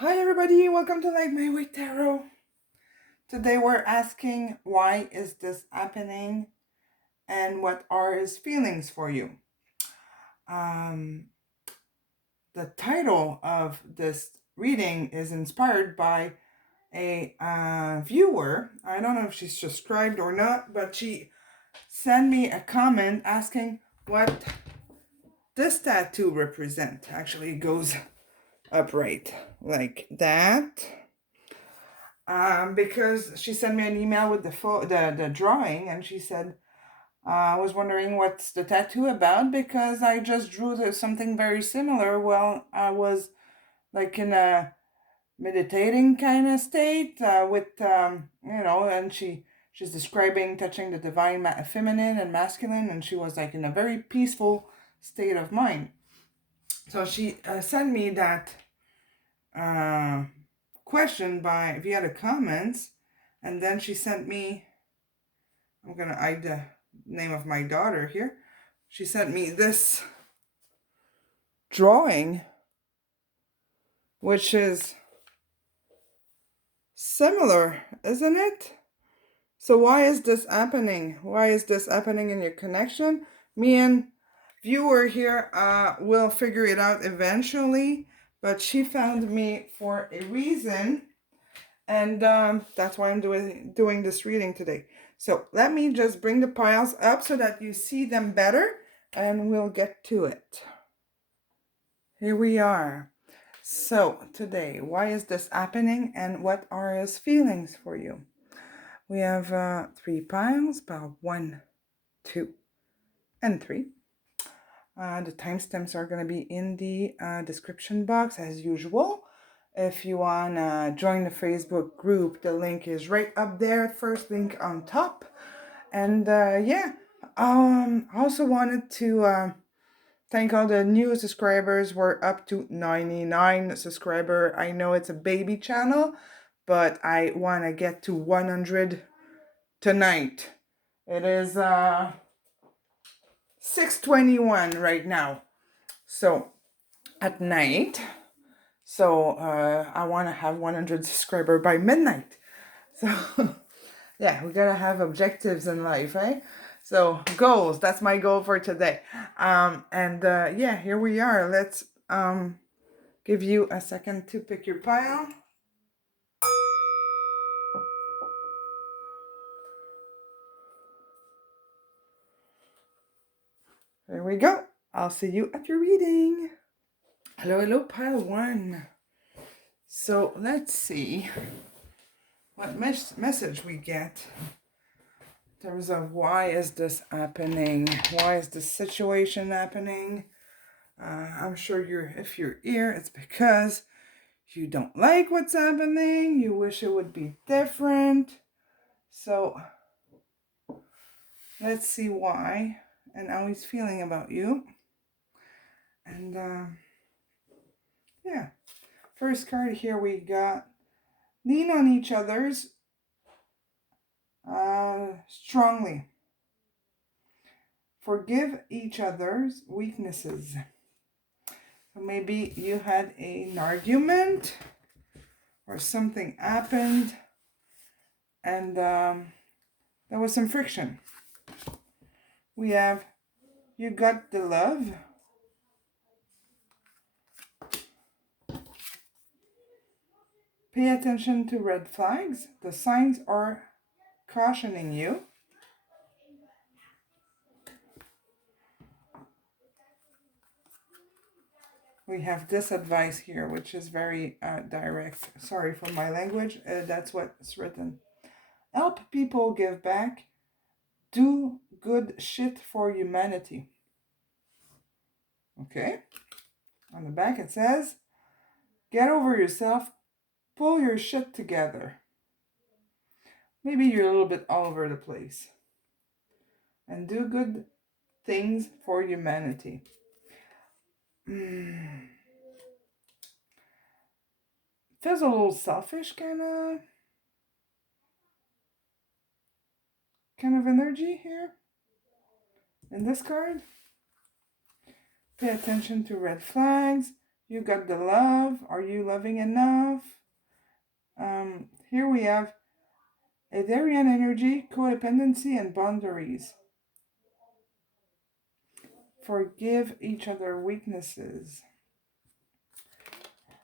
Hi everybody, welcome to lightmywaytarot. Today we're asking why is this happening and what are his feelings for you. Um, the title of this reading is inspired by a viewer. I don't know if she's subscribed or not, but she sent me a comment asking what this tattoo represent. Actually, it goes upright like that. Because she sent me an email with the drawing, and she said, I was wondering what's the tattoo about because I just drew something very similar while I was like in a meditating kind of state with, and she's describing touching the divine feminine and masculine, and she was like in a very peaceful state of mind. So she sent me that uh, question via the comments, and then she sent me, I'm gonna hide the name of my daughter here. She sent me this drawing, which is similar, isn't it? So why is this happening? Why is this happening in your connection? Me and viewer here will figure it out eventually, but she found me for a reason, and that's why I'm doing this reading today. So let me just bring the piles up so that you see them better, and we'll get to it. Here we are. So today, why is this happening and what are his feelings for you? We have 3 piles, about 1, 2, and 3. The timestamps are going to be in the description box as usual. If you want to join the Facebook group, the link is right up there, first link on top. And yeah, I also wanted to thank all the new subscribers. We're up to 99 subscribers. I know it's a baby channel, but I want to get to 100 tonight. It is 6:21 right now. So at night. So I want to have 100 subscribers by midnight. So yeah, we gotta have objectives in life, eh? So goals, that's my goal for today. And yeah, here we are. Let's give you a second to pick your pile. There we go. I'll see you at your reading. Hello, pile 1. So let's see what message we get in terms of why is this happening? Why is this situation happening? I'm sure if you're here, it's because you don't like what's happening. You wish it would be different. So let's see why and how he's feeling about you. And yeah, first card here we got lean on each other's strongly. Forgive each other's weaknesses. So maybe you had an argument or something happened and there was some friction. We have you got the love. Pay attention to red flags. The signs are cautioning you. We have this advice here, which is very direct. Sorry for my language. That's what's written. Help people give back. Do good shit for humanity. Okay. On the back it says, get over yourself. Pull your shit together. Maybe you're a little bit all over the place. And do good things for humanity. Feels a little selfish kind of energy here in this card. Pay attention to red flags. You got the love. Are you loving enough? Here we have Adarian energy, codependency, and boundaries. Forgive each other weaknesses.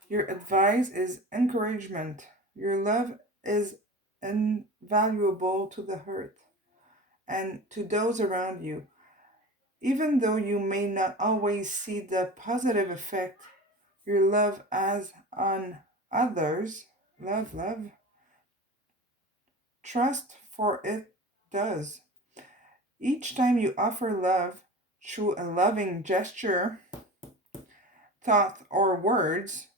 Your advice is encouragement. Your love is invaluable to the hurt and to those around you. Even though you may not always see the positive effect your love has on others, love, trust for it does. Each time you offer love through a loving gesture, thought, or words,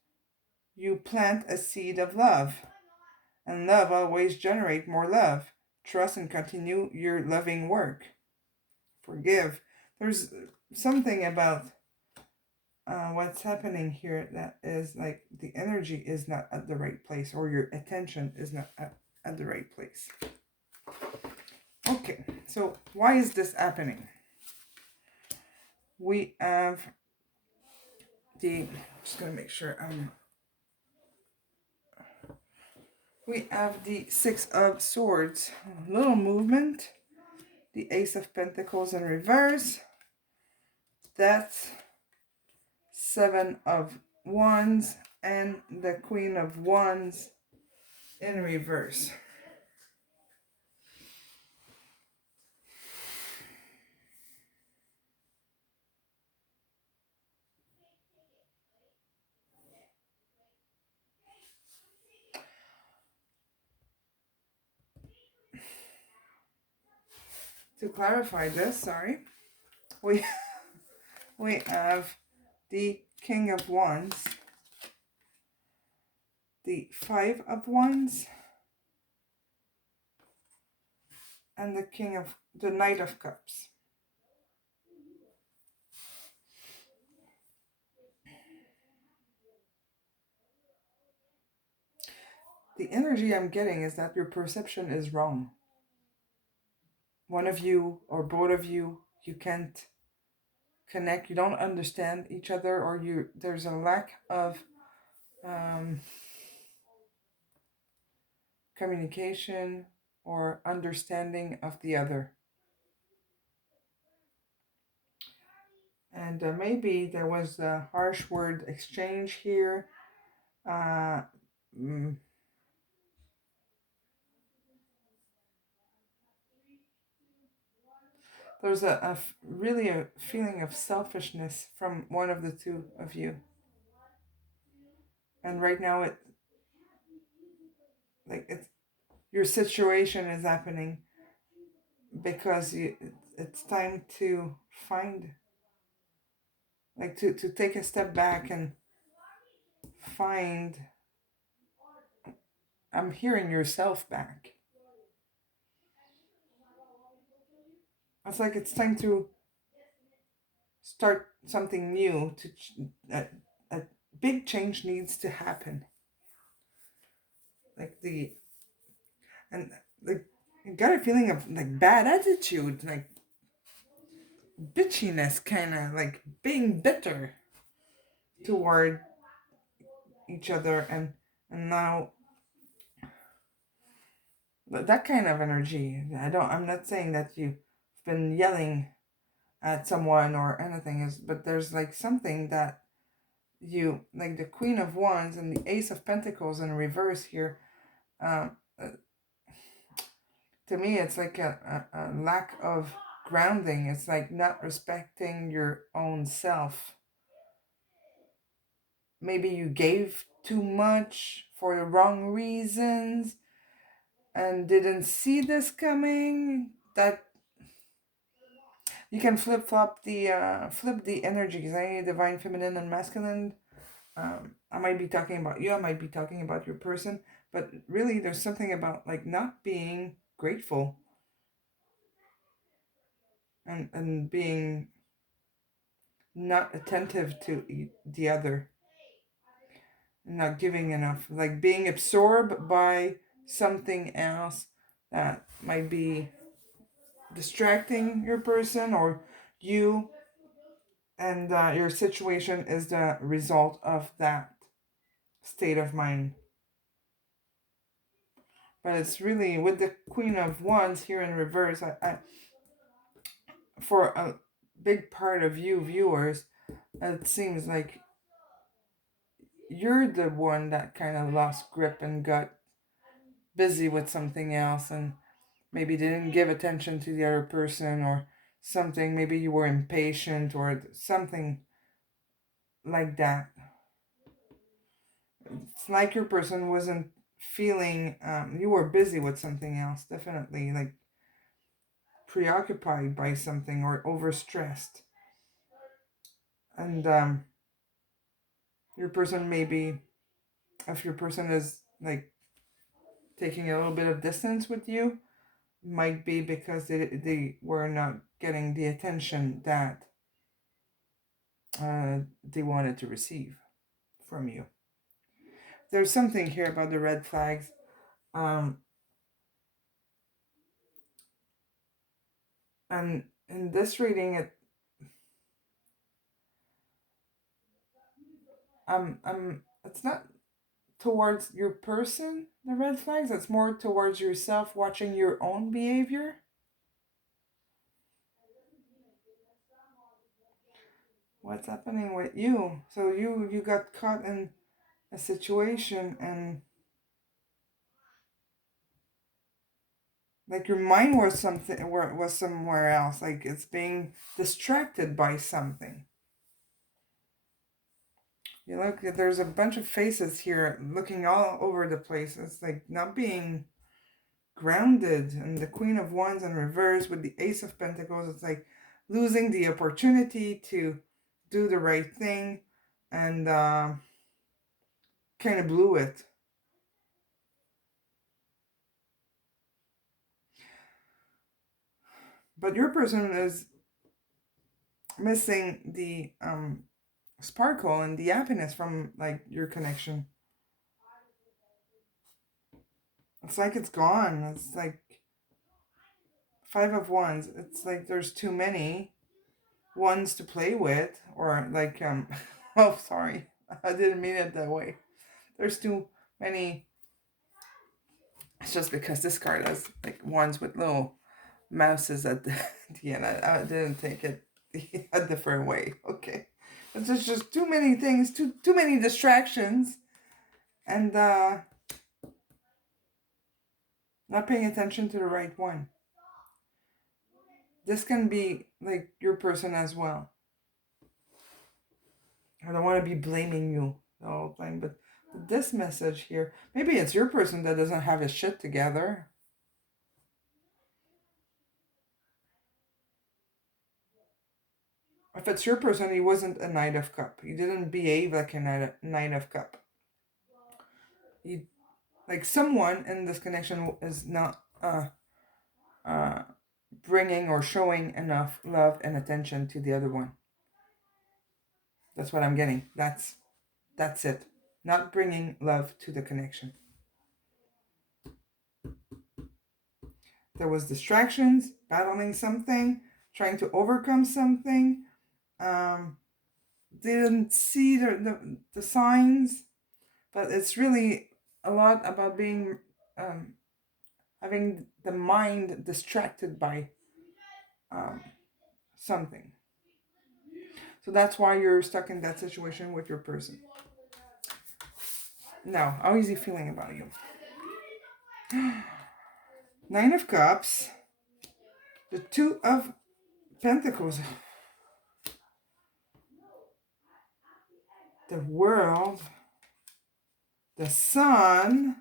you plant a seed of love. And love always generates more love. Trust and continue your loving work. Forgive. There's something about what's happening here that is like the energy is not at the right place, or your attention is not at the right place. Okay, so why is this happening? We have just gonna make sure we have the Six of Swords, a little movement, the Ace of Pentacles in reverse, that's Seven of Wands, and the Queen of Wands in reverse. To clarify this, sorry, we have the King of Wands, the Five of Wands, and the Knight of Cups. The energy I'm getting is that your perception is wrong. One of you or both of you, you can't connect, you don't understand each other, or there's a lack of communication or understanding of the other. And maybe there was a harsh word exchange here. There's really a feeling of selfishness from one of the two of you. And right now your situation is happening because it's time to find, like to take a step back and find, I'm hearing yourself back. It's like it's time to start something new. A big change needs to happen. Like you got a feeling of like bad attitude, like bitchiness, kind of like being bitter toward each other, and now that kind of energy. I'm not saying that you've been yelling at someone or anything, but there's like something that you, like the Queen of Wands and the Ace of Pentacles in reverse here. To me, it's like a lack of grounding. It's like not respecting your own self. Maybe you gave too much for the wrong reasons and didn't see this coming. That you can flip the energies, divine feminine and masculine. I might be talking about you, I might be talking about your person, but really there's something about like not being grateful and being not attentive to the other, not giving enough, like being absorbed by something else that might be distracting your person or you. And your situation is the result of that state of mind. But it's really with the Queen of Wands here in reverse. For a big part of you viewers, it seems like you're the one that kind of lost grip and got busy with something else, and maybe didn't give attention to the other person or something. Maybe you were impatient or something like that. It's like your person wasn't feeling, you were busy with something else, definitely, like preoccupied by something or overstressed. And your person, maybe, if your person is like taking a little bit of distance with you, might be because they were not getting the attention that they wanted to receive from you. There's something here about the red flags. Um, and in this reading, it's not towards your person, the red flags. It's more towards yourself, watching your own behavior. What's happening with you? So you got caught in a situation, and like your mind was something, was somewhere else, like it's being distracted by something. You look, there's a bunch of faces here looking all over the place. It's like not being grounded. And the Queen of Wands in reverse with the Ace of Pentacles, it's like losing the opportunity to do the right thing, and kind of blew it. But your person is missing the sparkle and the happiness from like your connection. It's like it's gone. It's like Five of Wands. It's like there's too many ones to play with, or like oh, sorry, I didn't mean it that way. There's too many. It's just because this card has like ones with little mouses at the end. I didn't take it a different way. Okay, it's just too many things, too many distractions, and not paying attention to the right one. This can be like your person as well. I don't want to be blaming you the whole time, but this message here, maybe it's your person that doesn't have his shit together. If it's your person, he wasn't a Knight of Cup. He didn't behave like a Knight of Cup. He, like someone in this connection is not uh, bringing or showing enough love and attention to the other one. That's what I'm getting. That's it. Not bringing love to the connection. There was distractions, battling something, trying to overcome something. Didn't see the signs, but it's really a lot about being having the mind distracted by something. So that's why you're stuck in that situation with your person. Now, how is he feeling about you? Nine of Cups, the Two of Pentacles, the World, the Sun,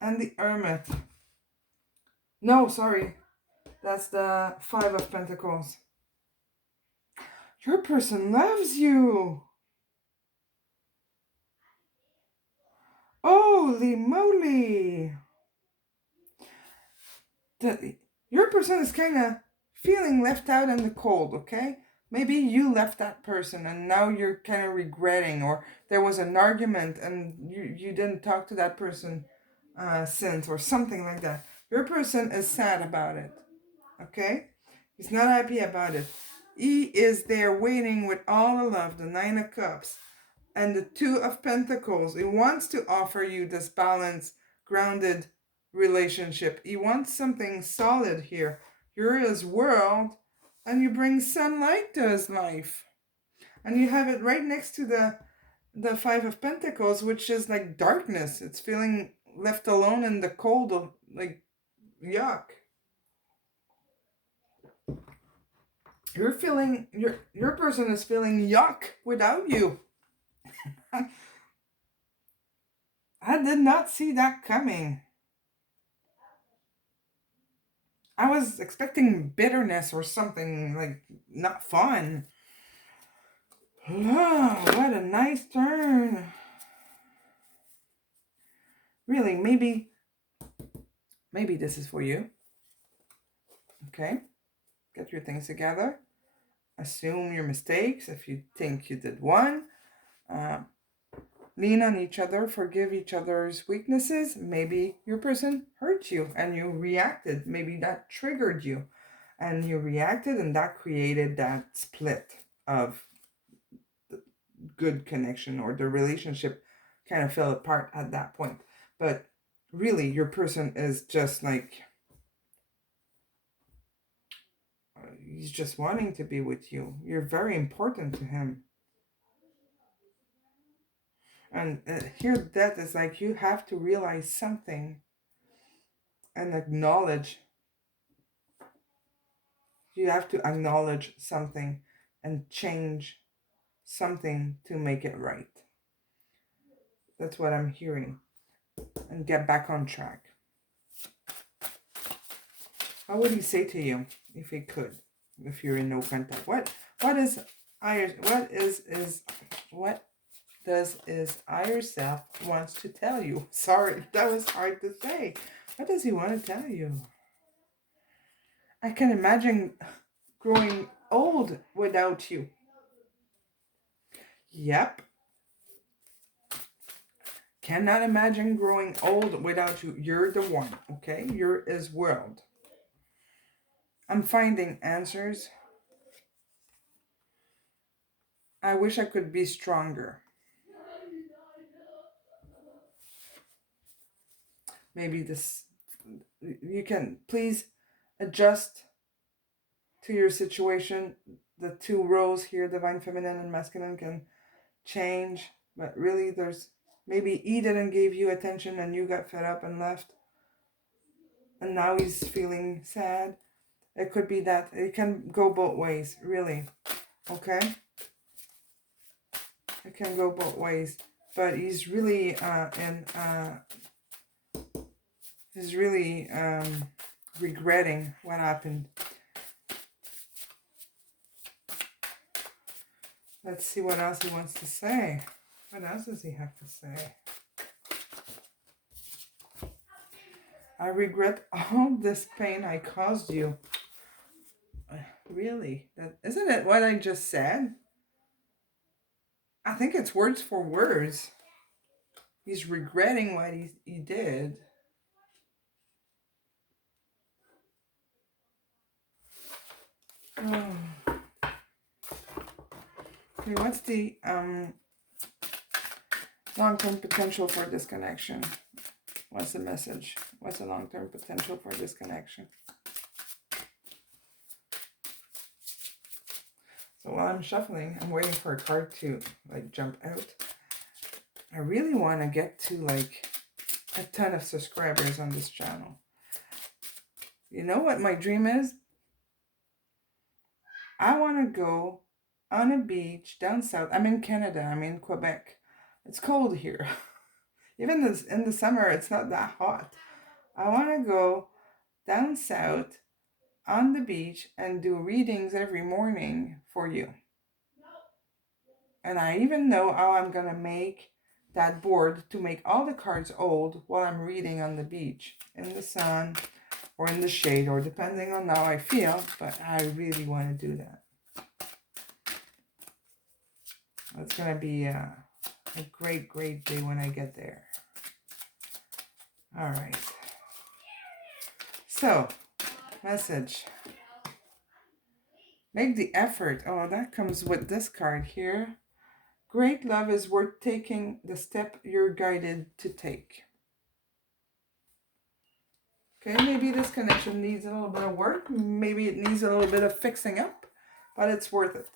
and the Hermit. No, sorry. That's the Five of Pentacles. Your person loves you. Holy moly. Your person is kind of feeling left out in the cold, okay? Maybe you left that person and now you're kind of regretting, or there was an argument and you didn't talk to that person since, or something like that. Your person is sad about it, okay? He's not happy about it. He is there waiting with all the love, the Nine of Cups and the Two of Pentacles. He wants to offer you this balanced, grounded relationship. He wants something solid here. You're his world, and you bring sunlight to his life. And you have it right next to the Five of Pentacles, which is like darkness. It's feeling left alone in the cold, like yuck. You're feeling, your person is feeling yuck without you. I did not see that coming. I was expecting bitterness or something, like, not fun. Oh, what a nice turn. Really, maybe this is for you. Okay? Get your things together. Assume your mistakes if you think you did one. Lean on each other. Forgive each other's weaknesses. Maybe your person hurt you and you reacted. Maybe that triggered you. And you reacted and that created that split of good connection, or the relationship kind of fell apart at that point. But really, your person is just like, he's just wanting to be with you. You're very important to him. And here that is like, you have to realize something and acknowledge. You have to acknowledge something and change something to make it right. That's what I'm hearing. And get back on track. What would he say to you if he could? If you're in no contact, what does his higher self wants to tell you? Sorry, that was hard to say. What does he want to tell you? I can imagine growing old without you. Yep. Cannot imagine growing old without you. You're the one, okay? You're his world. I'm finding answers. I wish I could be stronger. Maybe this, you can please adjust to your situation. The two roles here, divine feminine and masculine, can change, but really there's, maybe he didn't give you attention and you got fed up and left, and now he's feeling sad. It could be that. It can go both ways, really. Okay? It can go both ways, but he's really regretting what happened. Let's see what else he wants to say. What else does he have to say? I regret all this pain I caused you. Really? Isn't it what I just said? I think it's words for words. He's regretting what he did. Oh. Okay, what's the long-term potential for this connection? What's the message? What's the long-term potential for this connection? So while I'm shuffling, I'm waiting for a card to like jump out. I really want to get to like a ton of subscribers on this channel. You know what my dream is? I want to go on a beach down south. I'm in Canada. I'm in Quebec. It's cold here. Even in the summer, it's not that hot. I want to go down south on the beach and do readings every morning for you. And I even know how I'm going to make that board to make all the cards old while I'm reading on the beach, in the sun or in the shade, or depending on how I feel. But I really want to do that. It's going to be a great, great day when I get there. All right. So, message. Make the effort. Oh, that comes with this card here. Great love is worth taking the step you're guided to take. Okay, maybe this connection needs a little bit of work. Maybe it needs a little bit of fixing up, but it's worth it.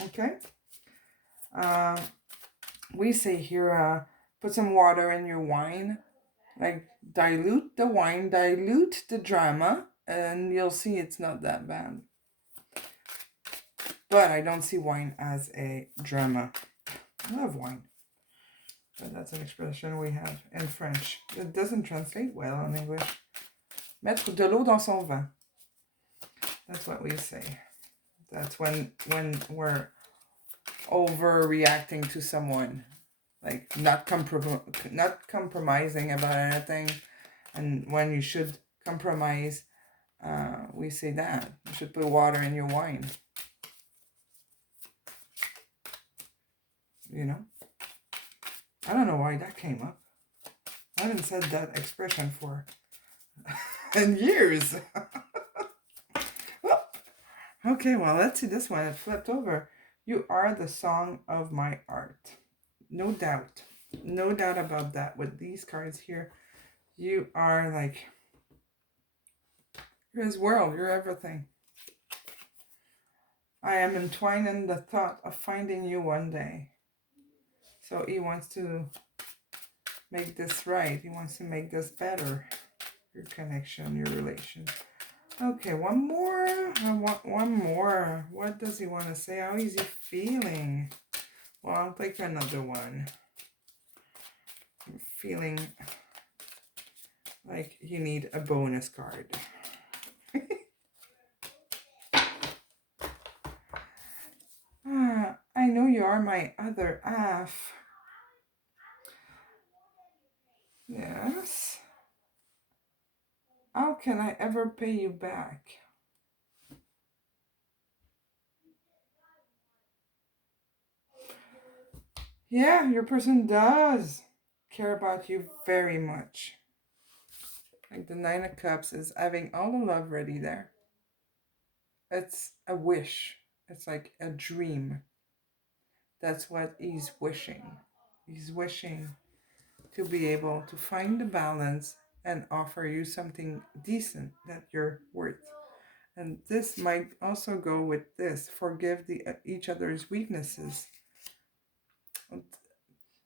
Okay. We say here, put some water in your wine. Like, dilute the wine, dilute the drama, and you'll see it's not that bad. But I don't see wine as a drama. I love wine. But that's an expression we have in French. It doesn't translate well in English. Mettre de l'eau dans son vin. That's what we say. That's when we're overreacting to someone. Like not compromising about anything. And when you should compromise, we say that. You should put water in your wine. You know? I don't know why that came up. I haven't said that expression for in years. Well, okay, well, let's see this one. It flipped over. You are the song of my art. No doubt. No doubt about that. With these cards here, you are like, you're his world. You're everything. I am entwined in the thought of finding you one day. So he wants to make this right. He wants to make this better. Your connection, your relation. Okay, one more. I want one more. What does he want to say? How is he feeling? Well, I'll take another one. I'm feeling like you need a bonus card. I know you are my other half. Yes. How can I ever pay you back? Yeah, your person does care about you very much. Like the Nine of Cups is having all the love ready there. It's a wish. It's like a dream. That's what he's wishing. He's wishing to be able to find the balance and offer you something decent that you're worth. And this might also go with this. Forgive each other's weaknesses.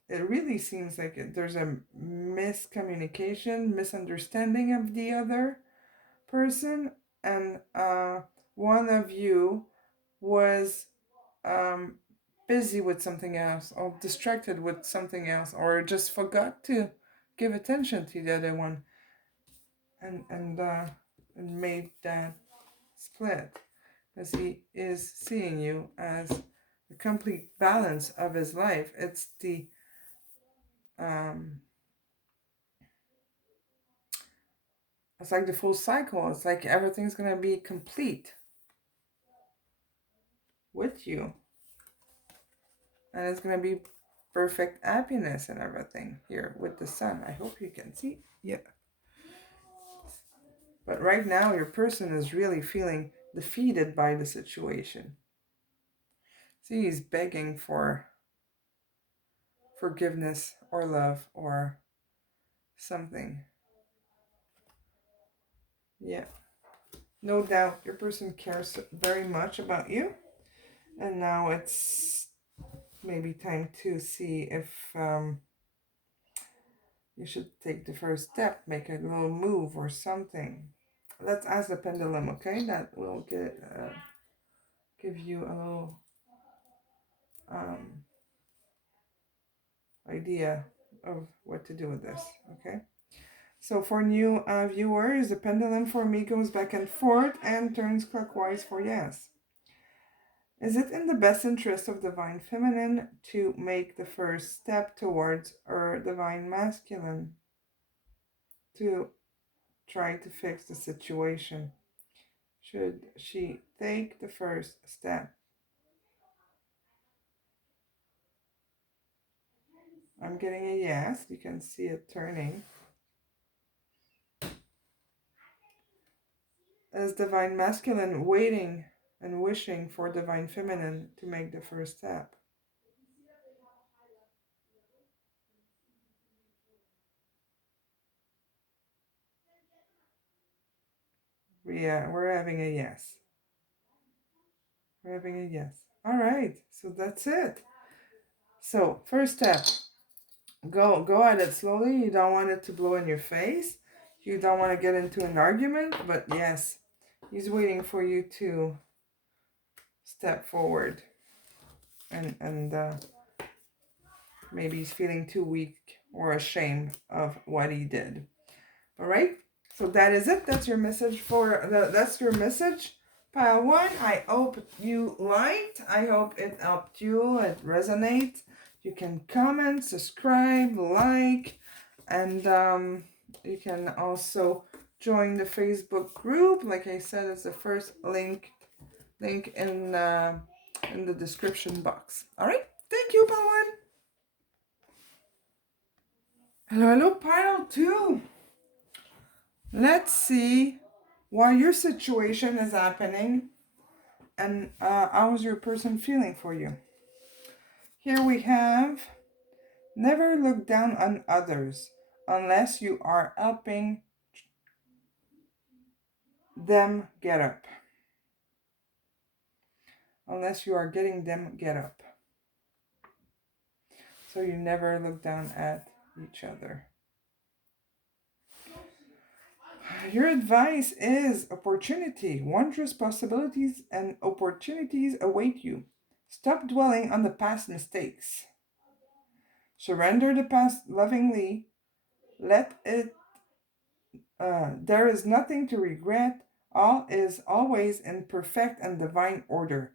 It really seems like there's a miscommunication, misunderstanding of the other person. And one of you was busy with something else or distracted with something else or just forgot to give attention to the other one and made that split, because he is seeing you as the complete balance of his life. It's the it's like the full cycle. It's like everything's gonna be complete with you, and it's gonna be perfect happiness and everything here with the sun. I hope you can see. Yeah. But right now, your person is really feeling defeated by the situation. See, he's begging for forgiveness or love or something. Yeah. No doubt your person cares very much about you. And now it's maybe time to see if you should take the first step, make a little move or something. Let's ask the pendulum, okay? That will give you a little idea of what to do with this, okay? So for new viewers, the pendulum for me goes back and forth and turns clockwise for yes. Is it in the best interest of Divine Feminine to make the first step towards her Divine Masculine to try to fix the situation? Should she take the first step? I'm getting a yes. You can see it turning. Is Divine Masculine waiting and wishing for divine feminine to make the first step. We're having a yes. We're having a yes. All right, so that's it. So first step, go at it slowly. You don't want it to blow in your face. You don't want to get into an argument, but yes, he's waiting for you to step forward. And maybe he's feeling too weak or ashamed of what he did. All right, so that is it. That's your message that's your message, pile one. I hope you liked. I hope it helped you. It resonates. You can comment, subscribe, like, and you can also join the Facebook group. Like I said, it's the first link in the description box. All right, thank you, pile one. Hello, pile two. Let's see why your situation is happening and how's your person feeling for you. Here we have, never look down on others unless you are helping them get up. Unless you are getting them get up. So you never look down at each other. Your advice is opportunity. Wondrous possibilities and opportunities await you. Stop dwelling on the past mistakes. Surrender the past lovingly. Let it. There is nothing to regret. All is always in perfect and divine order.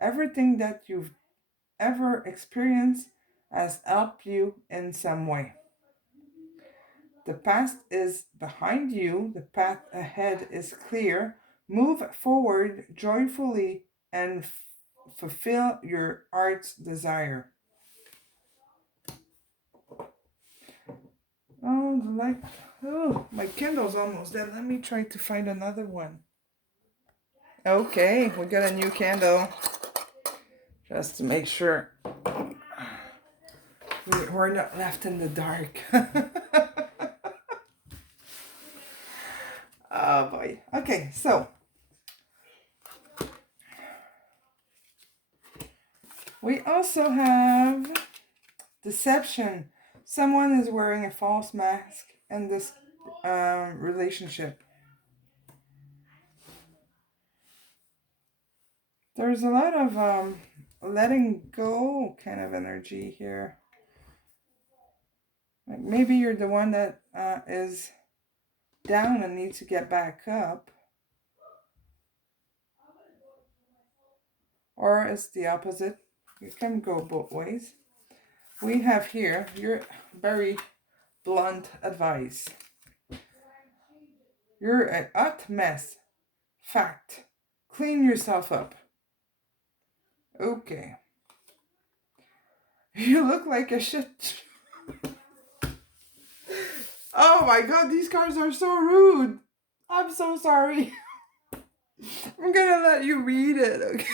Everything that you've ever experienced has helped you in some way. The past is behind you. The path ahead is clear. Move forward joyfully and fulfill your heart's desire. Oh, the light. Oh, my candle's almost dead. Let me try to find another one. Okay, we got a new candle. Just to make sure we're not left in the dark. Oh boy. Okay, so we also have deception. Someone is wearing a false mask in this relationship. There's a lot of letting go kind of energy here. Like maybe you're the one that is down and needs to get back up. Or it's the opposite. It can go both ways. We have here your very blunt advice. You're a hot mess. Fact. Clean yourself up. Okay. You look like a shit. Oh my god, these cards are so rude. I'm so sorry. I'm gonna let you read it, okay?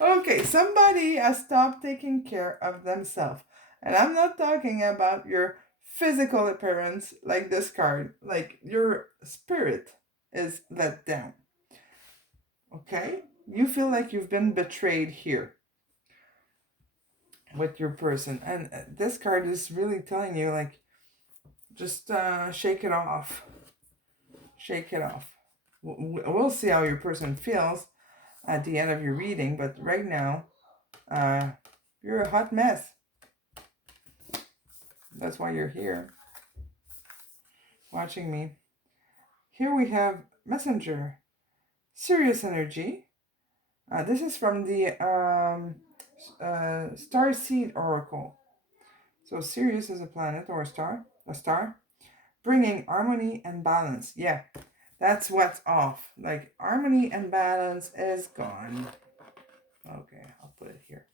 Okay, somebody has stopped taking care of themselves. And I'm not talking about your physical appearance like this card. Like your spirit is let down. Okay? You feel like you've been betrayed here with your person. And this card is really telling you, like, just shake it off. Shake it off. We'll see how your person feels at the end of your reading. But right now, you're a hot mess. That's why you're here, watching me. Here we have Messenger. Sirius energy. This is from the Star Seed Oracle. So Sirius is a planet or a star, bringing harmony and balance. Yeah, that's what's off. Like harmony and balance is gone. Okay, I'll put it here.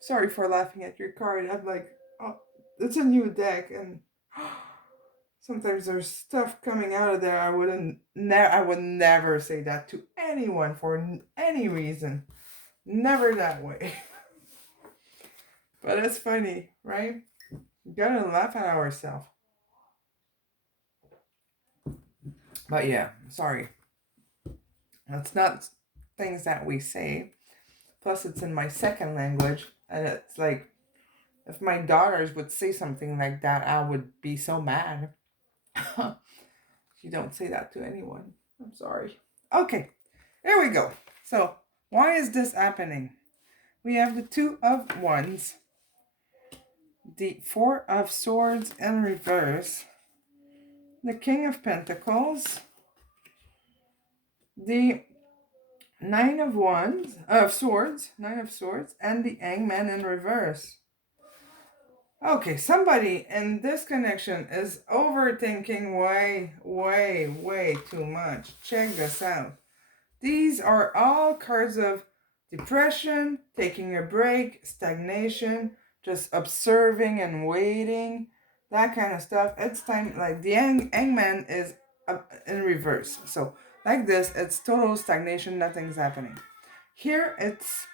Sorry for laughing at your card. I'm like, oh, it's a new deck and Sometimes there's stuff coming out of there. I would never say that to anyone for any reason. Never that way. But it's funny, right? We gotta laugh at ourselves. But yeah, sorry. It's not things that we say. Plus, it's in my second language, and it's like, if my daughters would say something like that, I would be so mad. You don't say that to anyone. I'm sorry. Okay, here we go. So, why is this happening? We have the Two of Wands, the Four of Swords in reverse, the King of Pentacles, the Nine of Wands, of Swords, Nine of Swords, and the Hangman in reverse. Okay, somebody in this connection is overthinking way too much. Check this out. These are all cards of depression, taking a break, stagnation, just observing and waiting, that kind of stuff. It's time, like the Hangman is in reverse. So like this, it's total stagnation, nothing's happening. Here it's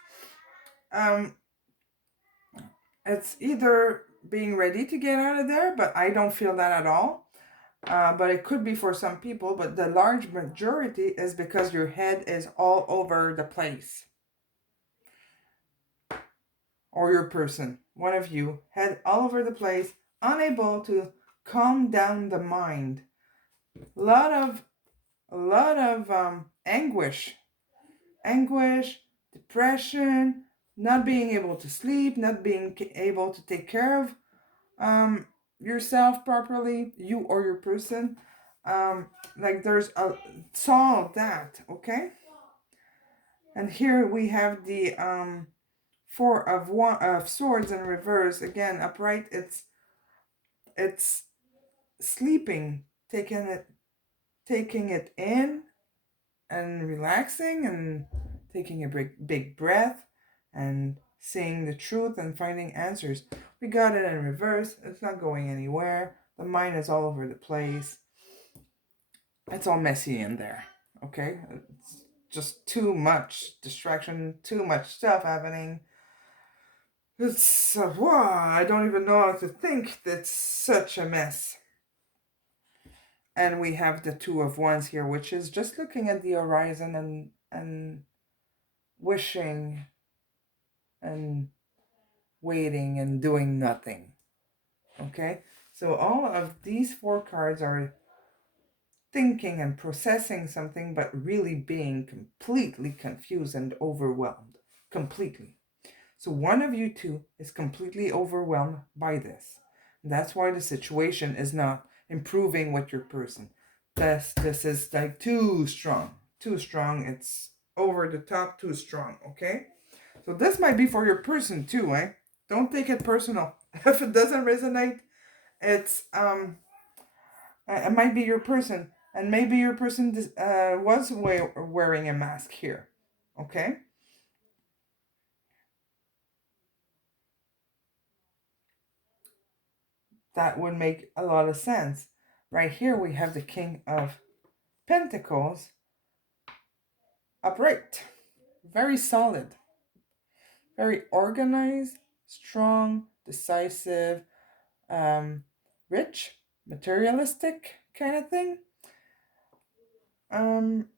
either being ready to get out of there, but I don't feel that at all. But it could be for some people, but the large majority is because your head is all over the place. Or your person, one of you, head all over the place, unable to calm down the mind. A lot of anguish, depression, not being able to sleep, not being able to take care of yourself properly, you or your person. Like there's it's all that, okay? And here we have the Four of Swords in reverse. Again, upright, it's sleeping, taking it in and relaxing and taking a big breath and seeing the truth and finding answers. We got it in reverse. It's not going anywhere. The mind is all over the place. It's all messy in there. Okay? It's just too much distraction, too much stuff happening. It's I don't even know how to think. That's such a mess. And we have the Two of Wands here, which is just looking at the horizon and wishing and waiting and doing nothing. Okay? So all of these four cards are thinking and processing something, but really being completely confused and overwhelmed. Completely. So one of you two is completely overwhelmed by this. That's why the situation is not improving with your person. This is like too strong. Too strong. It's over the top, too strong, okay? So this might be for your person too, eh? Don't take it personal. If it doesn't resonate, it's it might be your person, and maybe your person was wearing a mask here, okay? That would make a lot of sense. Right here we have the King of Pentacles upright. Very solid. Very organized, strong, decisive, rich, materialistic kind of thing.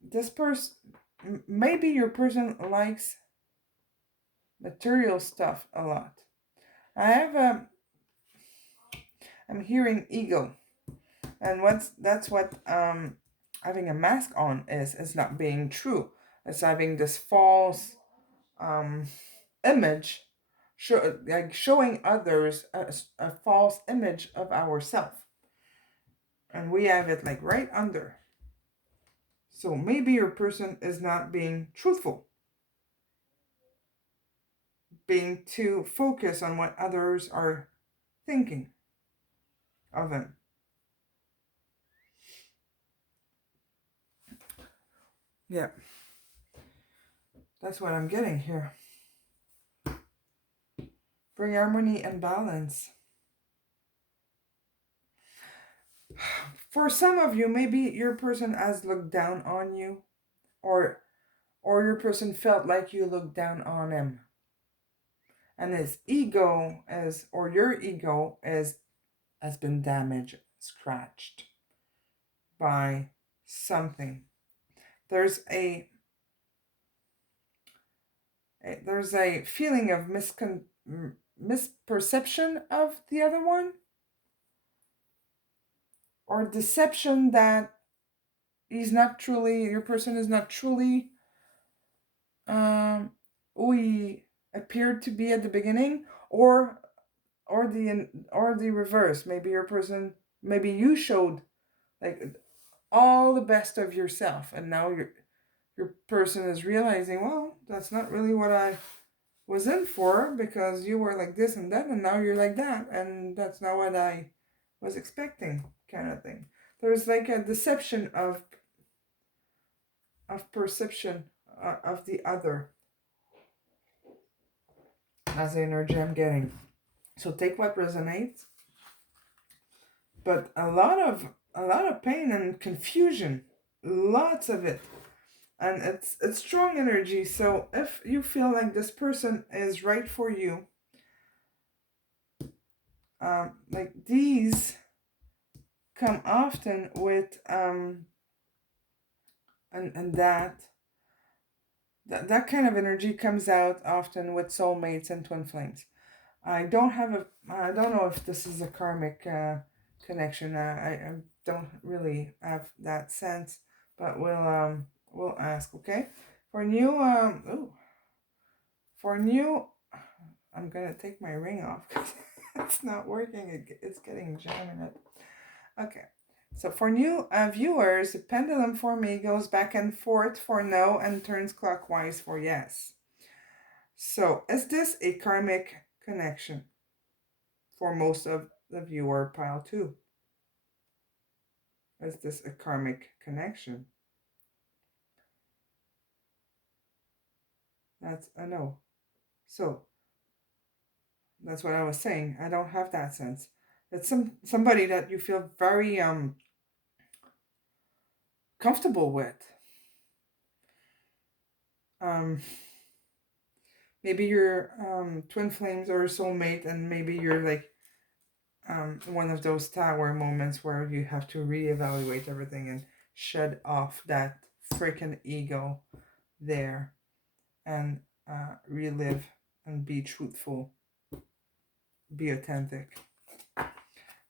This person, maybe your person likes material stuff a lot. I'm hearing ego. And that's what having a mask on is not being true. It's having this false image, like showing others a false image of ourselves, and we have it like right under. So maybe your person is not being truthful, being too focused on what others are thinking of them. Yeah, that's what I'm getting here. Bring harmony and balance. For some of you, maybe your person has looked down on you, or your person felt like you looked down on him. And his ego is, or your ego is, has been damaged, scratched by something. There's a feeling of misperception of the other one, or deception that your person is not truly who he appeared to be at the beginning, or the reverse. Maybe your person, maybe you showed like all the best of yourself, and now your person is realizing, well, that's not really what I was in for, because you were like this and that, and now you're like that, and that's not what I was expecting, kind of thing. There's like a deception of perception of the other, as the energy I'm getting. So take what resonates, but a lot of pain and confusion, lots of it, and it's strong energy. So if you feel like this person is right for you, like these come often with and that kind of energy comes out often with soulmates and twin flames. I don't know if this is a karmic connection. I don't really have that sense, but we'll ask, okay? For new I'm gonna take my ring off because it's not working. It's getting jammed in it. Okay. So for new viewers, the pendulum for me goes back and forth for no and turns clockwise for yes. So is this a karmic connection for most of the viewer pile 2? Is this a karmic connection? That's a no. So that's what I was saying. I don't have that sense. It's somebody that you feel very comfortable with. Maybe you're twin flames or soulmate, and maybe you're like one of those tower moments where you have to reevaluate everything and shed off that freaking ego there, and relive and be truthful, be authentic.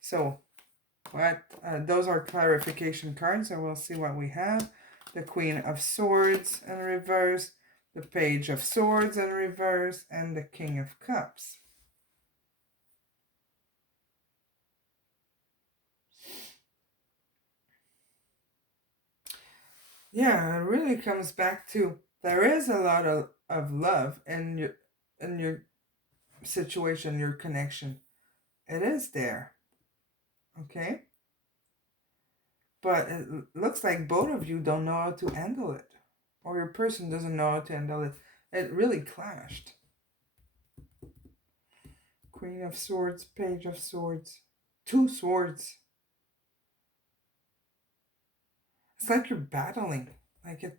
So what those are clarification cards, and we'll see what we have. The Queen of Swords in reverse, the Page of Swords in reverse, and the King of Cups. Yeah, it really comes back to, there is a lot of love in your situation, your connection. It is there. Okay? But it looks like both of you don't know how to handle it. Or your person doesn't know how to handle it. It really clashed. Queen of Swords, Page of Swords, 2 swords. It's like you're battling. Like it.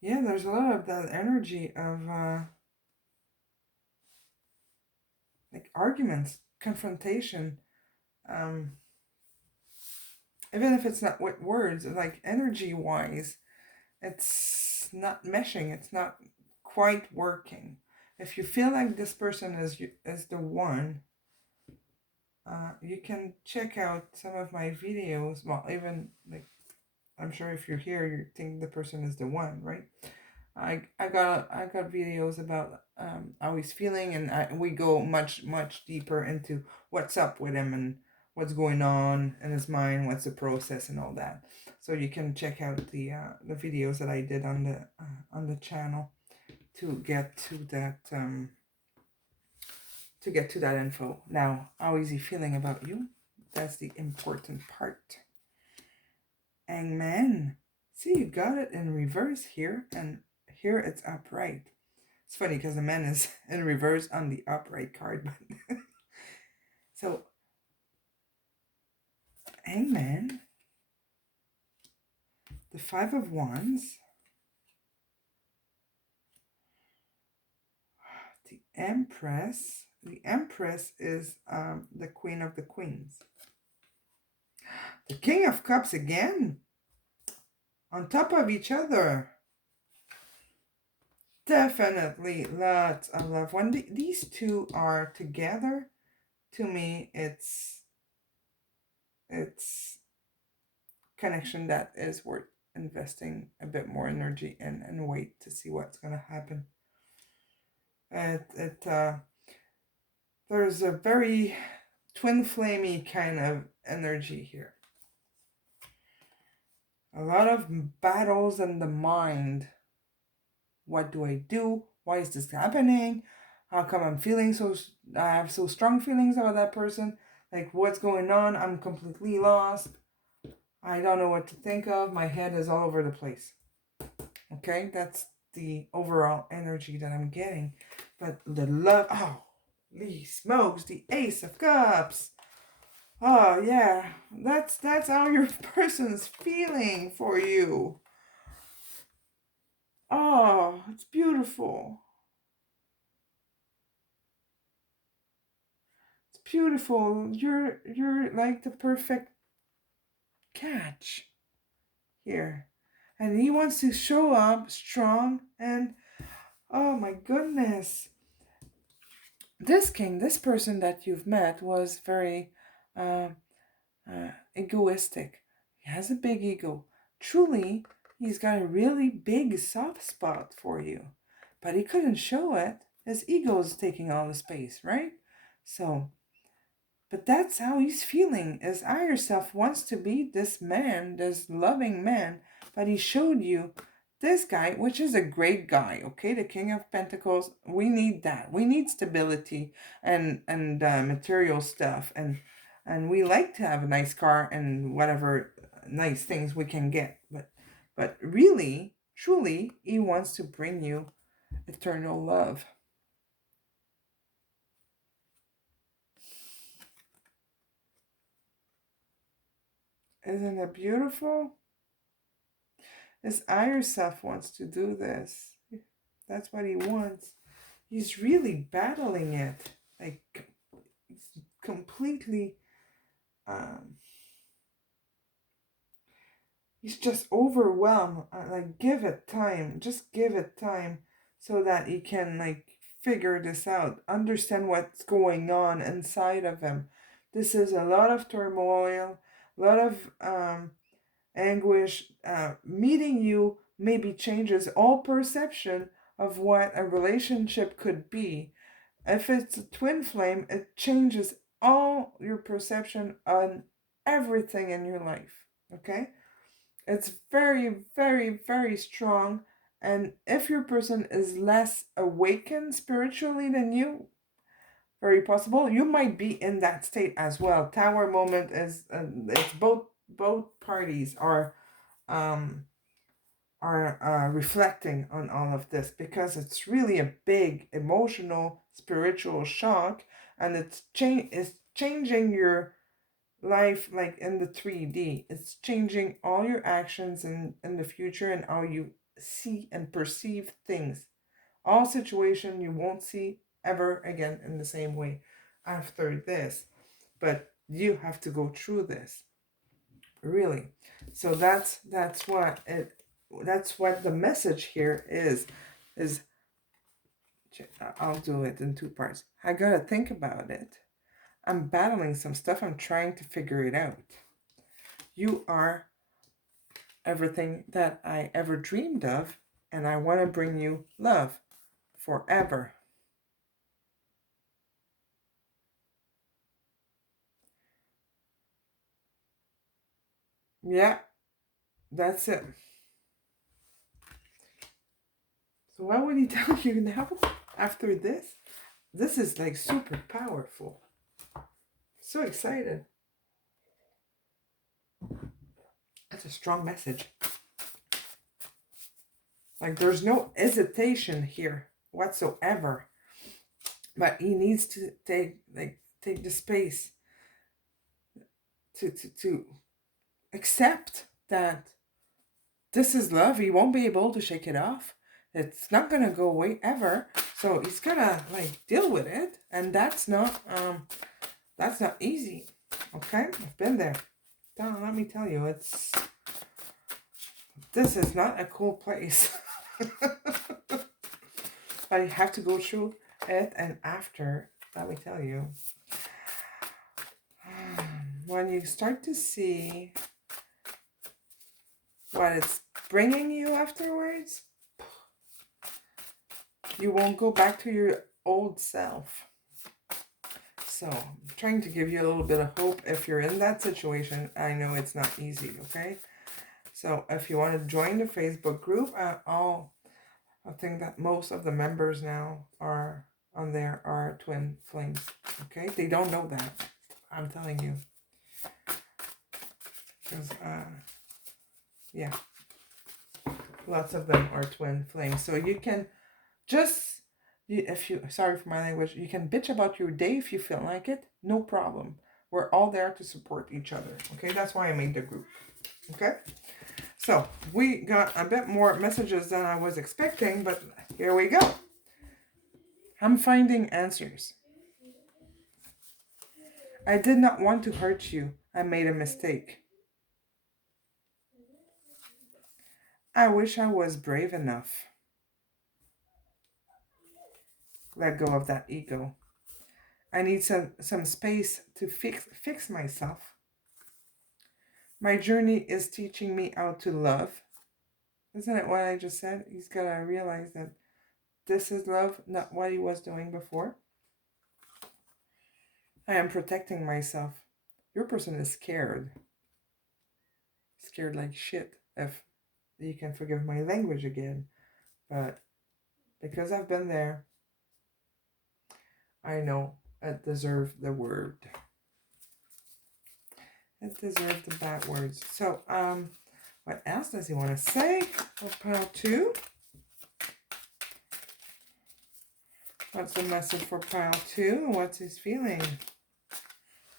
Yeah, there's a lot of that energy of like arguments, confrontation. Even if it's not with words, like energy wise, it's not meshing. It's not quite working. If you feel like this person is the one, you can check out some of my videos. Well, even like, I'm sure if you're here, you think the person is the one, right? I got videos about how he's feeling, and we go much deeper into what's up with him and what's going on in his mind, what's the process and all that. So you can check out the videos that I did on the channel to get to that info. Now, how is he feeling about you? That's the important part. Hangman. See, you got it in reverse here, and here it's upright. It's funny because the man is in reverse on the upright card. So, Hangman, the Five of Wands, the Empress. The Empress is the Queen of the Queens. The King of Cups again, on top of each other. Definitely lots of love. When these two are together, to me, it's connection that is worth investing a bit more energy in and wait to see what's going to happen. There's a very twin flamey kind of energy here. A lot of battles in the mind. What do I do? Why is this happening? How come I'm feeling I have so strong feelings about that person? Like, what's going on? I'm completely lost. I don't know what to think of. My head is all over the place. Okay, that's the overall energy that I'm getting. But the love, oh, holy smokes, the Ace of Cups. Oh yeah, that's how your person's feeling for you. Oh, it's beautiful. It's beautiful. You're like the perfect catch here. And he wants to show up strong and oh my goodness. This person that you've met was very egoistic. He has a big ego. Truly, he's got a really big soft spot for you. But he couldn't show it. His ego is taking all the space, right? So, but that's how he's feeling. His higher self wants to be this man, this loving man, but he showed you this guy, which is a great guy, okay? The King of Pentacles. We need that. We need stability and material stuff, and we like to have a nice car and whatever nice things we can get. But really, truly, he wants to bring you eternal love. Isn't it beautiful? His higher self wants to do this. That's what he wants. He's really battling it. Like, he's completely, he's just overwhelmed. Like, give it time. Just give it time so that he can, like, figure this out. Understand what's going on inside of him. This is a lot of turmoil, a lot of anguish. Meeting you maybe changes all perception of what a relationship could be. If it's a twin flame, it changes all your perception on everything in your life. Okay? It's very, very, very strong. And if your person is less awakened spiritually than you, very possible, you might be in that state as well. Tower moment is, it's both parties are reflecting on all of this, because it's really a big emotional spiritual shock, and it's changing your life, like in the 3D. It's changing all your actions in the future and how you see and perceive things. All situation you won't see ever again in the same way after this, but you have to go through this, really. So that's what the message here is I'll do it in two parts. I gotta think about it. I'm battling some stuff. I'm trying to figure it out. You are everything that I ever dreamed of, and I want to bring you love forever. Yeah, that's it. So what would he tell you now after this? This is like super powerful. So excited. That's a strong message. Like, there's no hesitation here whatsoever. But he needs to take the space to accept that this is love. He won't be able to shake it off. It's not gonna go away ever. So he's gonna like deal with it, and that's not easy. Okay, I've been there. Let me tell you, this is not a cool place. But you have to go through it, and after, let me tell you, when you start to see what it's bringing you afterwards, you won't go back to your old self. So I'm trying to give you a little bit of hope if you're in that situation. I know it's not easy, okay? So if you want to join the Facebook group, I think that most of the members now are on there are twin flames, okay? They don't know that, I'm telling you. Because, yeah, lots of them are twin flames. So you can just, sorry for my language, you can bitch about your day if you feel like it, no problem. We're all there to support each other, okay? That's why I made the group, okay? So we got a bit more messages than I was expecting, but here we go. I'm finding answers. I did not want to hurt you. I made a mistake. I wish I was brave enough. Let go of that ego. I need some space to fix myself. My journey is teaching me how to love. Isn't it what I just said? He's got to realize that this is love, not what he was doing before. I am protecting myself. Your person is scared. Scared like shit, if you can forgive my language again. But because I've been there, I know it deserves the word. It deserves the bad words. So, what else does he want to say for pile 2? What's the message for pile 2? What's his feeling?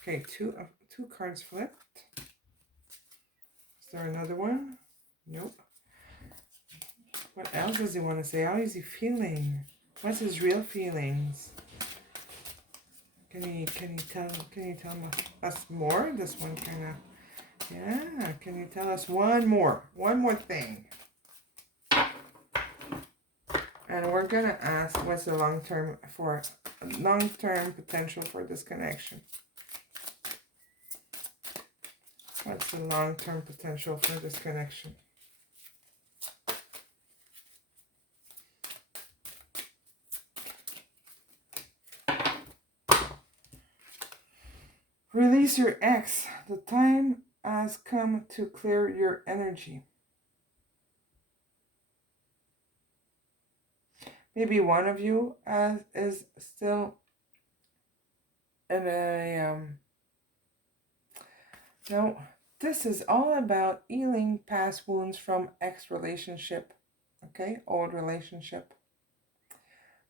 Okay, two cards flipped. Is there another one? Nope. What else does he want to say? How is he feeling? What's his real feelings? Can you tell us more? This one kind of, yeah. Can you tell us one more thing? And we're gonna ask, what's the long-term potential for this connection? What's the long-term potential for this connection? Release your ex. The time has come to clear your energy. Maybe one of you is still in a no. This is all about healing past wounds from ex relationship. Okay, old relationship.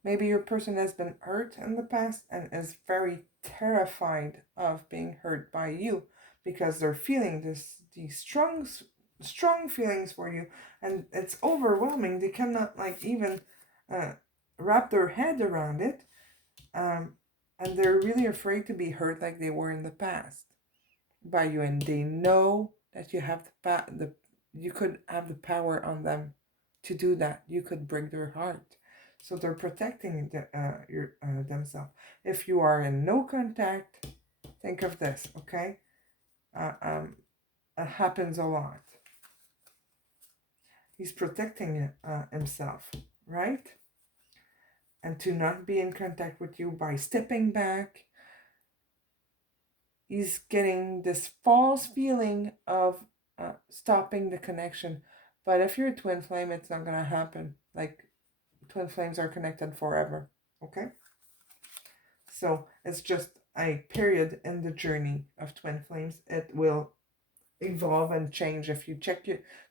Maybe your person has been hurt in the past and is very terrified of being hurt by you because they're feeling these strong feelings for you, and it's overwhelming. They cannot even wrap their head around it, and they're really afraid to be hurt like they were in the past by you, and they know that you have you could have the power on them to do that. You could break their heart. So they're protecting themselves. If you are in no contact, think of this, okay? It happens a lot. He's protecting himself, right? And to not be in contact with you by stepping back, he's getting this false feeling of stopping the connection. But if you're a twin flame, it's not going to happen. Like, twin flames are connected forever, okay? So it's just a period in the journey of twin flames. It will evolve and change if you check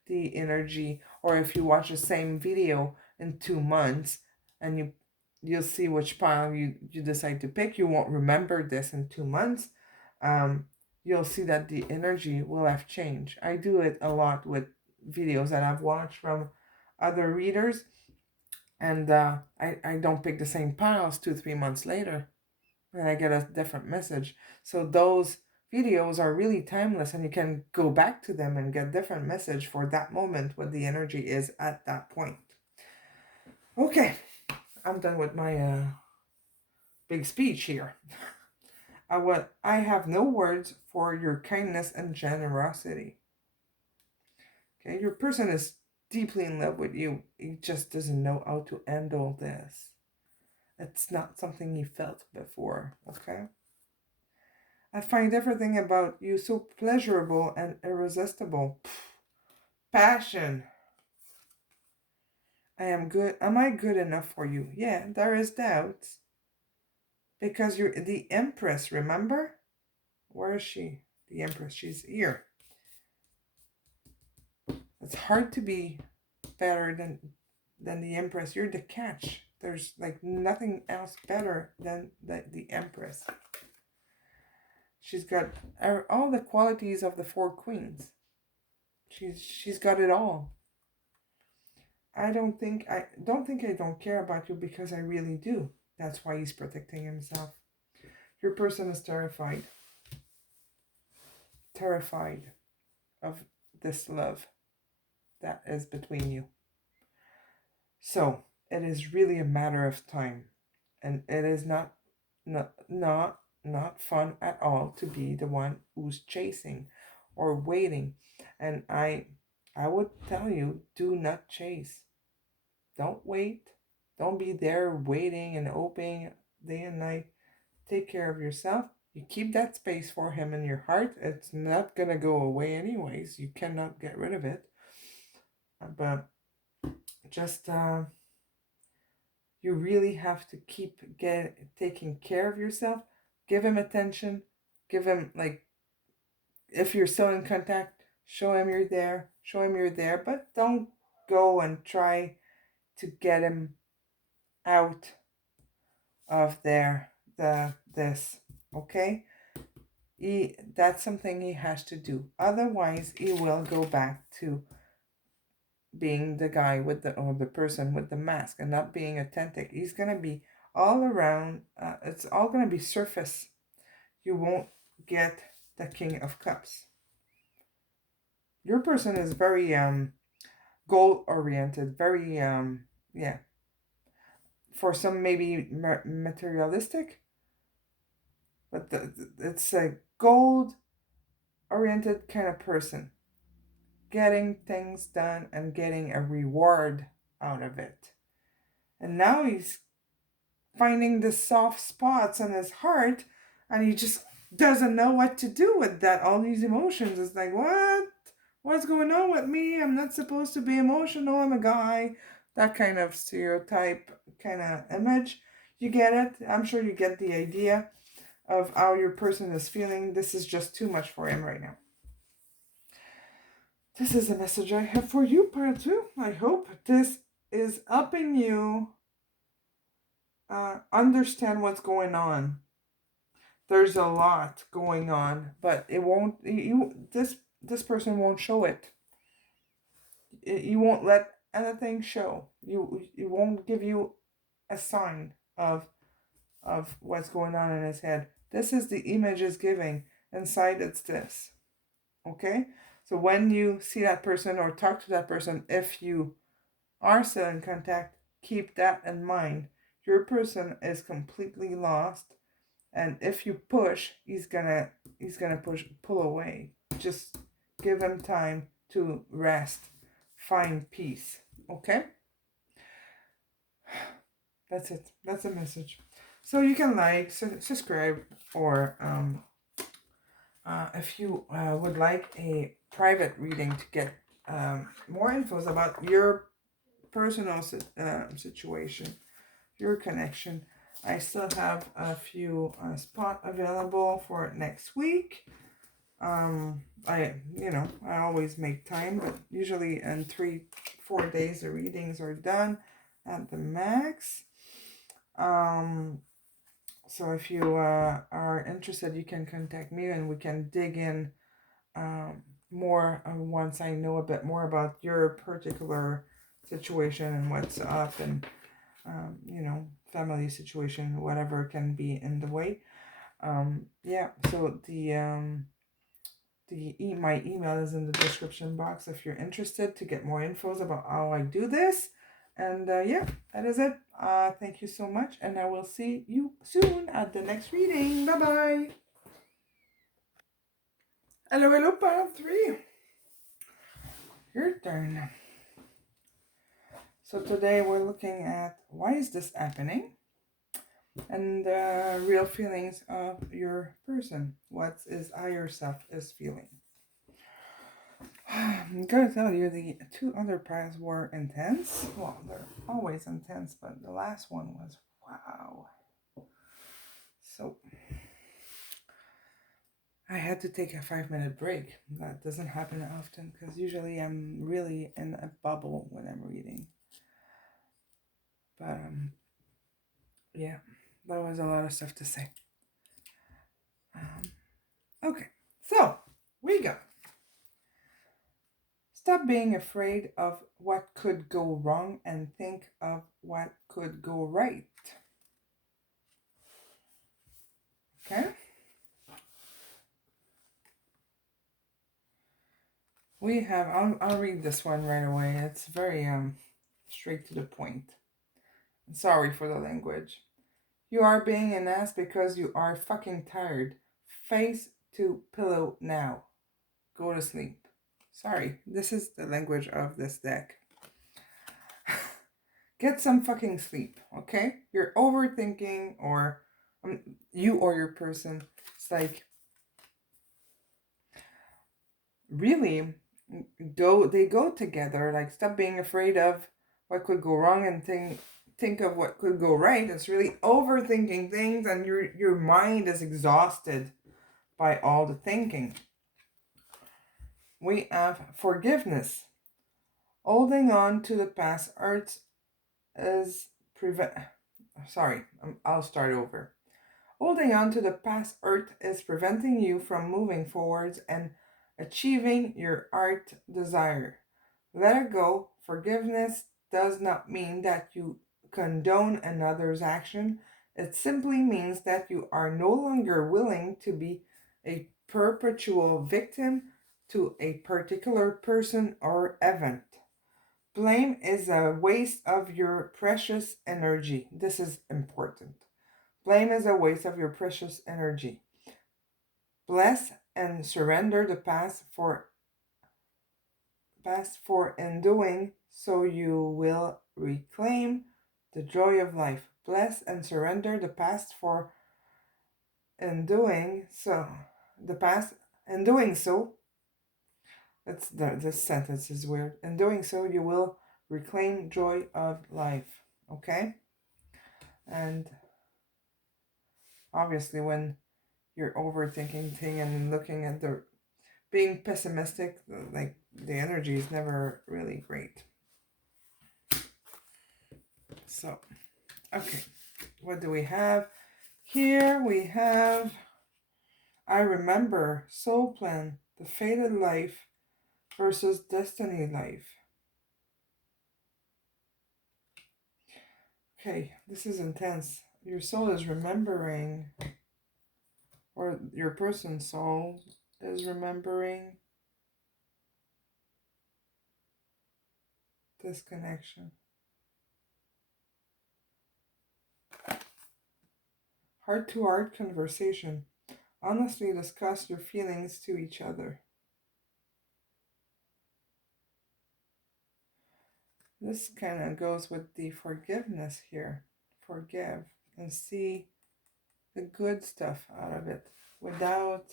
the energy, or if you watch the same video in 2 months and you you'll see which pile you decide to pick. You won't remember this in 2 months. You'll see that the energy will have changed. I do it a lot with videos that I've watched from other readers, and I don't pick the same piles 2-3 months later, and I get a different message. So those videos are really timeless, and you can go back to them and get different message for that moment, what the energy is at that point. Okay, I'm done with my big speech here. I have no words for your kindness and generosity. Okay, your person is deeply in love with you. He just doesn't know how to handle this. It's not something he felt before, okay? I find everything about you so pleasurable and irresistible. Passion. I am good. Am I good enough for you? Yeah, there is doubts. Because you're the Empress, remember? Where is she? The Empress, she's here. It's hard to be better than the Empress. You're the catch. There's like nothing else better than the Empress. She's got all the qualities of the 4 queens. She's got it all. I don't think I don't care about you, because I really do. That's why he's protecting himself. Your person is terrified. Terrified of this love that is between you. So it is really a matter of time, and it is not fun at all to be the one who's chasing or waiting. And I would tell you, do not chase. Don't wait. Don't be there waiting and hoping day and night. Take care of yourself. You keep that space for him in your heart. It's not gonna go away anyways. You cannot get rid of it. But just you really have to keep taking care of yourself. Give him attention. Give him, like, if you're still in contact, show him you're there. Show him you're there. But don't go and try to get him out of this. Okay? That's something he has to do. Otherwise, he will go back to being the guy or the person with the mask and not being authentic. He's gonna be all around. It's all gonna be surface. You won't get the King of Cups. Your person is very goal oriented. Very yeah. For some, maybe materialistic, but it's a gold oriented kind of person, getting things done and getting a reward out of it. And now he's finding the soft spots in his heart, and he just doesn't know what to do with that. All these emotions. It's like, what's going on with me? I'm not supposed to be emotional. I'm a guy. That kind of stereotype kind of image. You get it? I'm sure you get the idea of how your person is feeling. This is just too much for him right now. This is a message I have for you, part 2. I hope this is helping you understand what's going on. There's a lot going on, but it won't. This person won't show it. You won't let anything show. You won't give you a sign of what's going on in his head. This is the image is giving. Inside, it's this. Okay? So when you see that person or talk to that person, if you are still in contact, keep that in mind. Your person is completely lost, and if you push, he's gonna pull away. Just give him time to rest, find peace. Okay? That's it. That's the message. So you can like, subscribe, or if you would like a private reading to get more infos about your personal situation, your connection, I still have a few spot available for next week. I always make time, but usually in 3-4 days the readings are done at the max. So if you are interested, you can contact me and we can dig in more once I know a bit more about your particular situation and what's up, and you know, family situation, whatever can be in the way. Yeah, so my email is in the description box if you're interested to get more infos about how I do this. And yeah, that is it. Thank you so much, and I will see you soon at the next reading. Bye bye. Hello, hello, part 3. Your turn. So today we're looking at why is this happening, and the real feelings of your person. What is higher self is feeling. I'm gonna tell you the 2 other piles were intense. Well, they're always intense, but the last one was wow. So I had to take a 5-minute break. That doesn't happen often because usually I'm really in a bubble when I'm reading. But yeah, that was a lot of stuff to say. Okay, so we go. Stop being afraid of what could go wrong and think of what could go right. Okay? We have, I'll read this one right away. It's very straight to the point. Sorry for the language. You are being an ass because you are fucking tired. Face to pillow now. Go to sleep. Sorry, this is the language of this deck. Get some fucking sleep, okay? You're overthinking, or you or your person. It's like, really, they go together. Like, stop being afraid of what could go wrong and think of what could go right. It's really overthinking things, and your mind is exhausted by all the thinking. We have forgiveness. Holding on to the past hurts is I'll start over. Holding on to the past hurt is preventing you from moving forwards and achieving your heart desire. Let it go. Forgiveness does not mean that you condone another's action. It simply means that you are no longer willing to be a perpetual victim to a particular person or event. Blame is a waste of your precious energy. This is important. Blame is a waste of your precious energy. Bless and surrender the past for in doing so you will reclaim the joy of life. Bless and surrender the past for in doing so the past in doing so. This sentence is weird. In doing so you will reclaim joy of life. Okay? And obviously when you're overthinking thing and looking at the being pessimistic, like the energy is never really great. So, okay, what do we have? Here we have I remember, soul plan, the fated life versus destiny life. Okay, this is intense. Your soul is remembering, or your person's soul is remembering this connection. Heart-to-heart conversation. Honestly discuss your feelings to each other. This kind of goes with the forgiveness here. Forgive and see the good stuff out of it without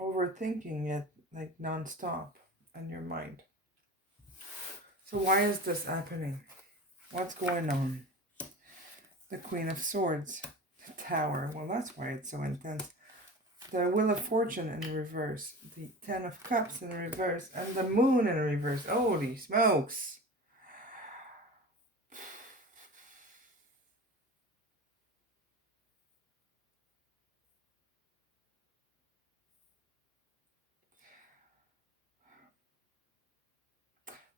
overthinking it like non-stop in your mind. So why is this happening? What's going on? The Queen of Swords, the Tower. Well, that's why it's so intense. The Wheel of Fortune in reverse. The Ten of Cups in reverse. And the Moon in reverse. Holy smokes.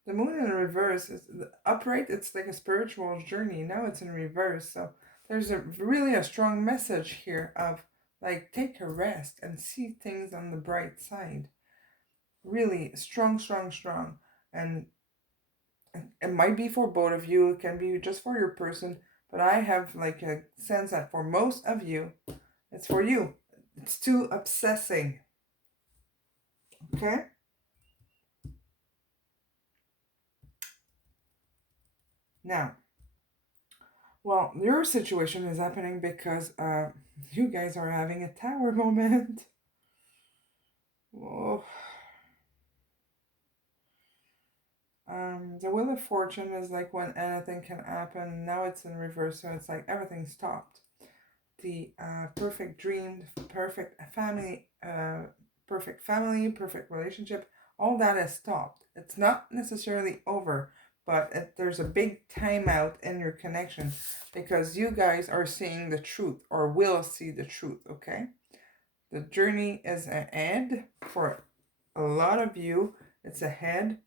The moon in reverse is upright. It's like a spiritual journey. Now it's in reverse. So there's really a strong message here of like take a rest and see things on the bright side. Really strong, strong, strong. And it might be for both of you. It can be just for your person. But I have like a sense that for most of you, it's for you. It's too obsessing. Okay? Now, well, your situation is happening because you guys are having a tower moment. Oh. The Wheel of Fortune is like when anything can happen. Now it's in reverse, so it's like everything stopped. The perfect dream, perfect family, perfect relationship, all that is stopped. It's not necessarily over, but there's a big timeout in your connection because you guys are seeing the truth or will see the truth, okay? The journey is ahead for a lot of you. It's ahead,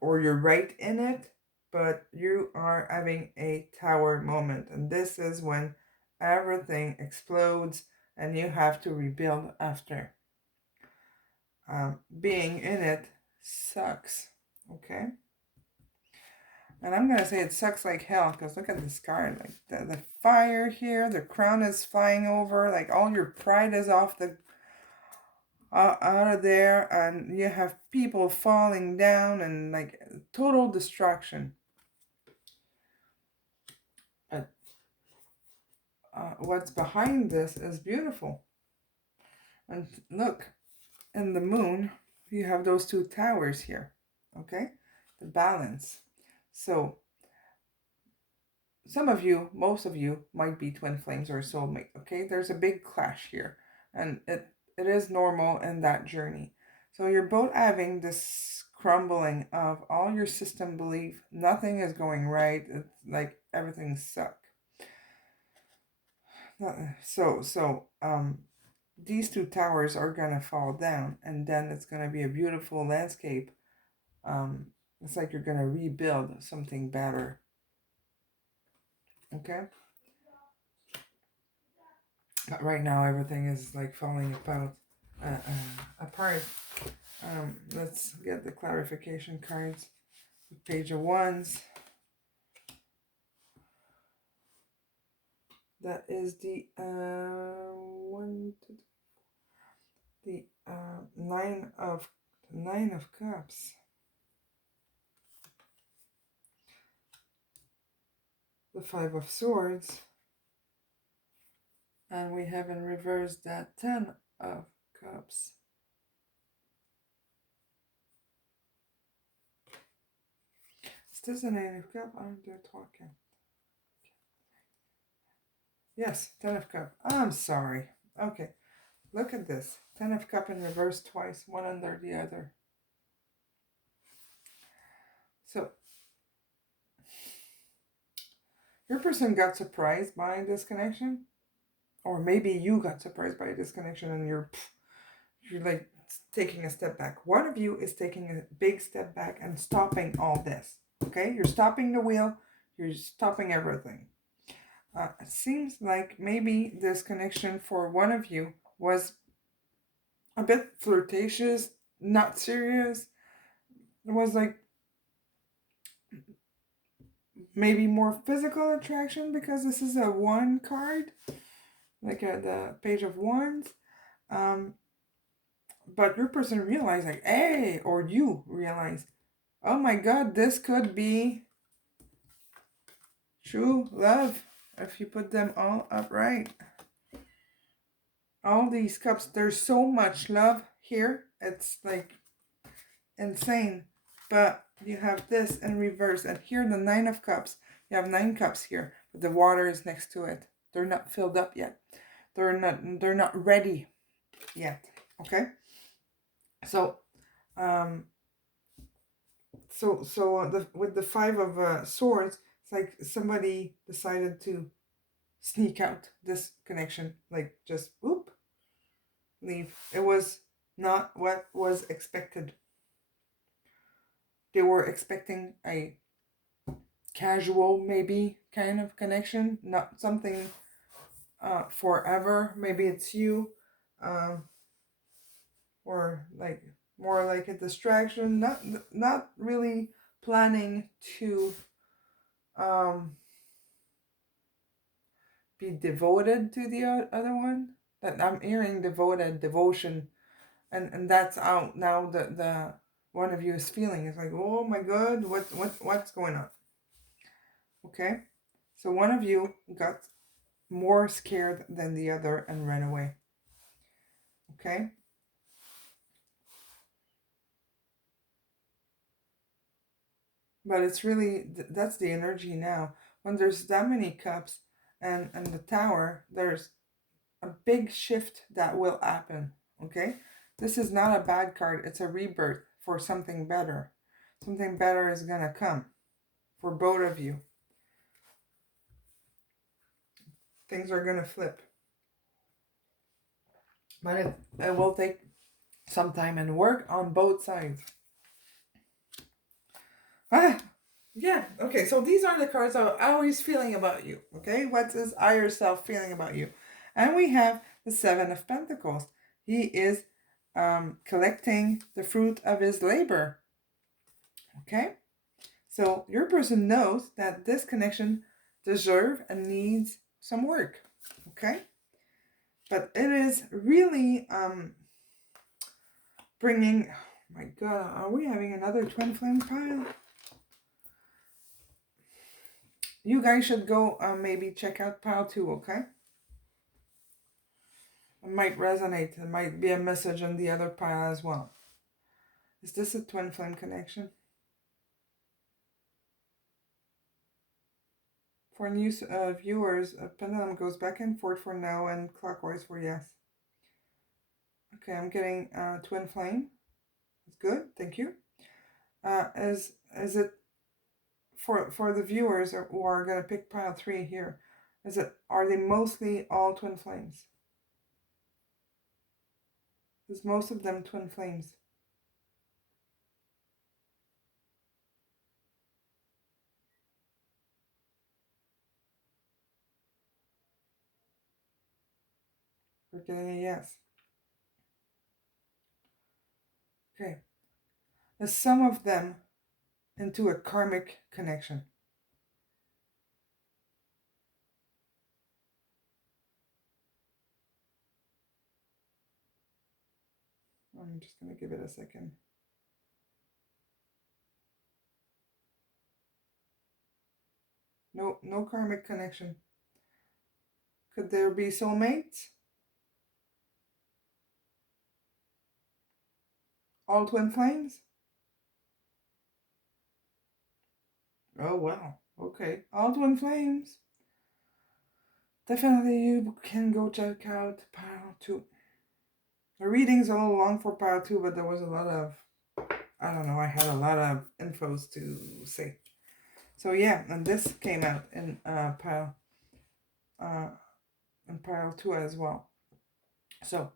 or you're right in it, but you are having a tower moment. And this is when everything explodes and you have to rebuild after. Being in it sucks, okay? And I'm gonna say it sucks like hell because look at this card. Like the fire here, the crown is flying over, like all your pride is off the out of there, and you have people falling down and like total destruction. But what's behind this is beautiful. And look, in the moon, you have those two towers here, okay? The balance. So some of you, most of you, might be twin flames or soulmate, okay? There's a big clash here, and it is normal in that journey. So you're both having this crumbling of all your system belief. Nothing is going right. It's like everything sucks. These two towers are gonna fall down, and then it's gonna be a beautiful landscape. It's like you're gonna rebuild something better. Okay. But right now, everything is like falling apart. Let's get the clarification cards. Page of Wands. That is the nine of cups. The 5 of swords. And we have in reverse that 10 of cups. Is this an 8 of cups? I'm talking. Yes, 10 of cups. I'm sorry. Okay, look at this. 10 of cups in reverse twice, one under the other. So, your person got surprised by this connection. Or maybe you got surprised by this connection and you're like taking a step back. One of you is taking a big step back and stopping all this. Okay? You're stopping the wheel. You're stopping everything. It seems like maybe this connection for one of you was a bit flirtatious, not serious. It was like maybe more physical attraction because this is a wand card, like the Page of Wands. But your person realized, like, hey, or you realize, oh my God, this could be true love if you put them all upright. All these cups, there's so much love here. It's like insane. But you have this in reverse. And here, the 9 of cups. You have 9 cups here, but the water is next to it. They're not filled up yet. They're not ready yet. Okay? So, with the 5 of swords, it's like somebody decided to sneak out this connection, like just whoop, leave. It was not what was expected. They were expecting a casual, maybe, kind of connection, not something forever. Maybe it's you, or like more like a distraction. Not really planning to be devoted to the other one. That I'm hearing devoted, devotion, and that's out now. The one of you is feeling. It's like, oh my god, what's going on? Okay, so one of you got more scared than the other and ran away. Okay. But it's really, that's the energy now. When there's that many cups and the tower, there's a big shift that will happen. Okay. This is not a bad card. It's a rebirth for something better. Something better is going to come for both of you. Things are going to flip. But it will take some time and work on both sides. Yeah, okay, so these are the cards how he's feeling about you, okay? What's his higher self feeling about you? And we have the Seven of Pentacles. He is collecting the fruit of his labor, okay? So your person knows that this connection deserves and needs some work, okay? But it is really bringing, oh my god, are we having another twin flame pile? You guys should go maybe check out pile 2, okay? It might resonate. It might be a message in the other pile as well. Is this a twin flame connection? For new viewers, a pendulum goes back and forth for no and clockwise for yes. Okay, I'm getting twin flame. That's good. Thank you. Is it for the viewers who are gonna pick pile 3 here? Are they mostly all twin flames? Is most of them twin flames? We're getting a yes. Okay. Is some of them into a karmic connection? I'm just going to give it a second. No karmic connection. Could there be soulmates? All twin flames? Oh, wow. Okay. All twin flames. Definitely you can go check out pile 2. The reading's a little long for pile 2, but there was a lot of, I don't know, I had a lot of infos to say. So yeah, and this came out in pile 2 as well. So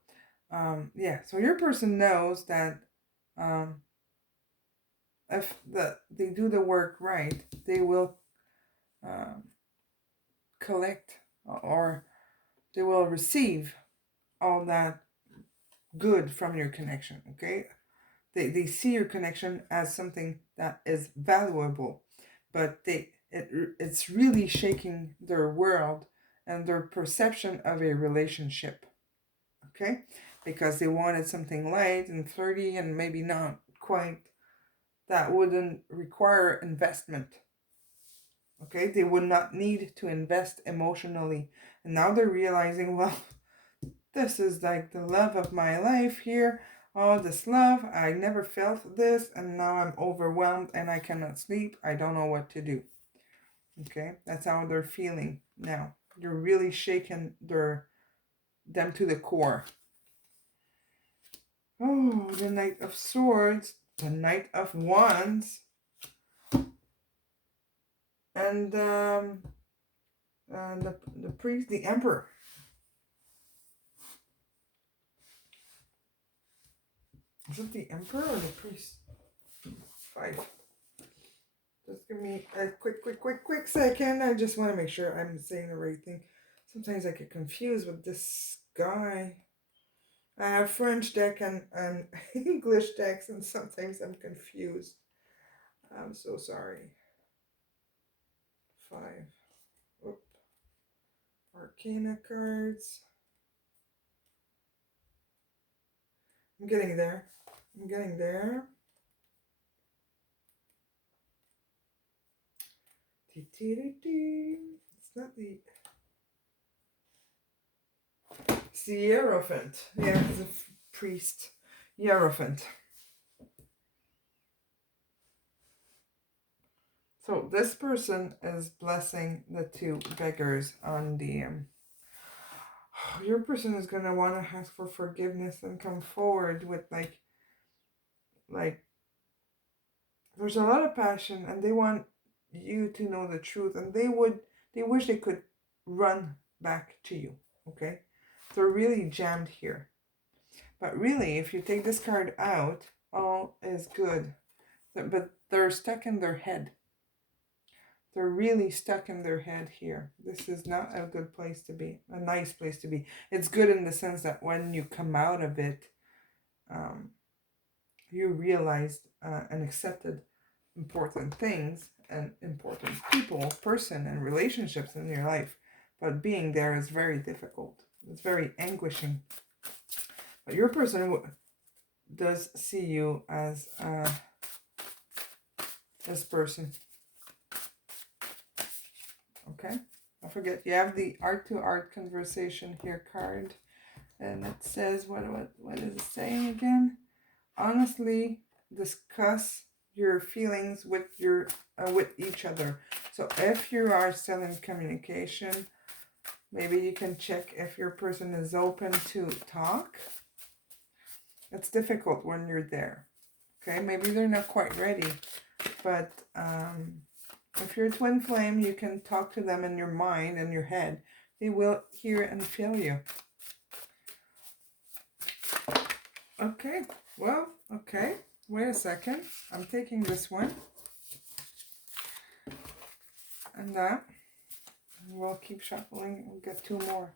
yeah, so your person knows that if they do the work right, they will collect or they will receive all that good from your connection. Okay, they see your connection as something that is valuable, but it's really shaking their world and their perception of a relationship. Okay, because they wanted something light and flirty and maybe not quite, that wouldn't require investment. Okay, they would not need to invest emotionally. And now they're realizing, well, this is like the love of my life here. All this love, I never felt this, and now I'm overwhelmed and I cannot sleep. I don't know what to do. Okay, that's how they're feeling now. You're really shaking them to the core. Oh, the Knight of Swords, the Knight of Wands, and the priest, the Emperor. Is it the Emperor or the priest? 5. Just give me a quick second. I just want to make sure I'm saying the right thing. Sometimes I get confused with this guy. I have French deck and English decks, and sometimes I'm confused. I'm so sorry. 5. Oop. Arcana cards. I'm getting there. I'm getting there. It's not the... It's the Hierophant. Yeah, it's a priest. Hierophant. So this person is blessing the two beggars on the... your person is going to want to ask for forgiveness and come forward with like there's a lot of passion, and they want you to know the truth, and they wish they could run back to you. Okay, they're really jammed here, but really if you take this card out, all is good. But they're stuck in their head. They're really stuck in their head here. This is not a good place to be, a nice place to be. It's good in the sense that when you come out of it, you realized and accepted important things and important people, person, and relationships in your life. But being there is very difficult. It's very anguishing. But your person does see you as this person. Okay? Don't forget, you have the art-to-art conversation here card. And it says, what is it saying again? Honestly, discuss your feelings with each other. So if you are still in communication, maybe you can check if your person is open to talk. It's difficult when you're there. Okay, maybe they're not quite ready, but if you're a twin flame, you can talk to them in your mind and your head. They will hear and feel you. Okay, well, okay. Wait a second. I'm taking this one. And that. We'll keep shuffling. We'll get 2 more.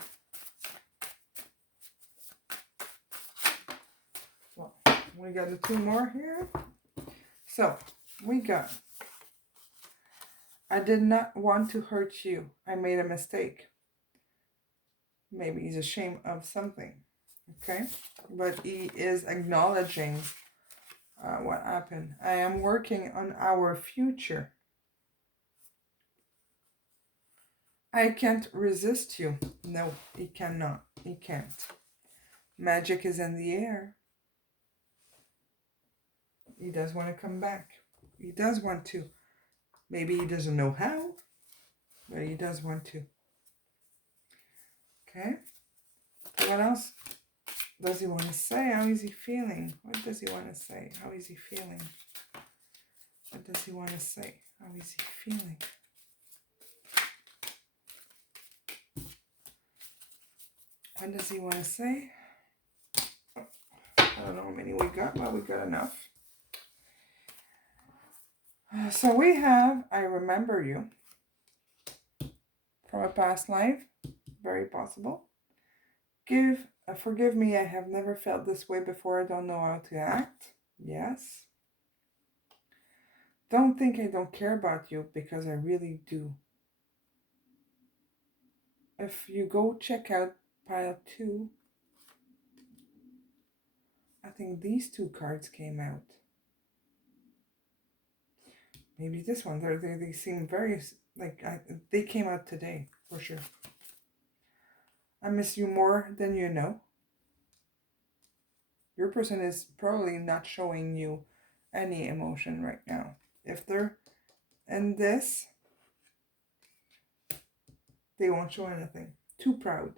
Well, we got the 2 more here. So, we got, I did not want to hurt you. I made a mistake. Maybe he's ashamed of something. Okay? But he is acknowledging what happened. I am working on our future. I can't resist you. No, he cannot. He can't. Magic is in the air. He does want to come back. He does want to. Maybe he doesn't know how, but he does want to. Okay. What else does he want to say? How is he feeling? What does he want to say? How is he feeling? What does he want to say? How is he feeling? What does he want to say? I don't know how many we got, but we got enough. So we have, I remember you from a past life. Very possible. Forgive me, I have never felt this way before. I don't know how to act. Yes. Don't think I don't care about you, because I really do. If you go check out pile 2, I think these 2 cards came out. Maybe this one. They seem very, like, they came out today, for sure. I miss you more than you know. Your person is probably not showing you any emotion right now. If they're in this, they won't show anything. Too proud.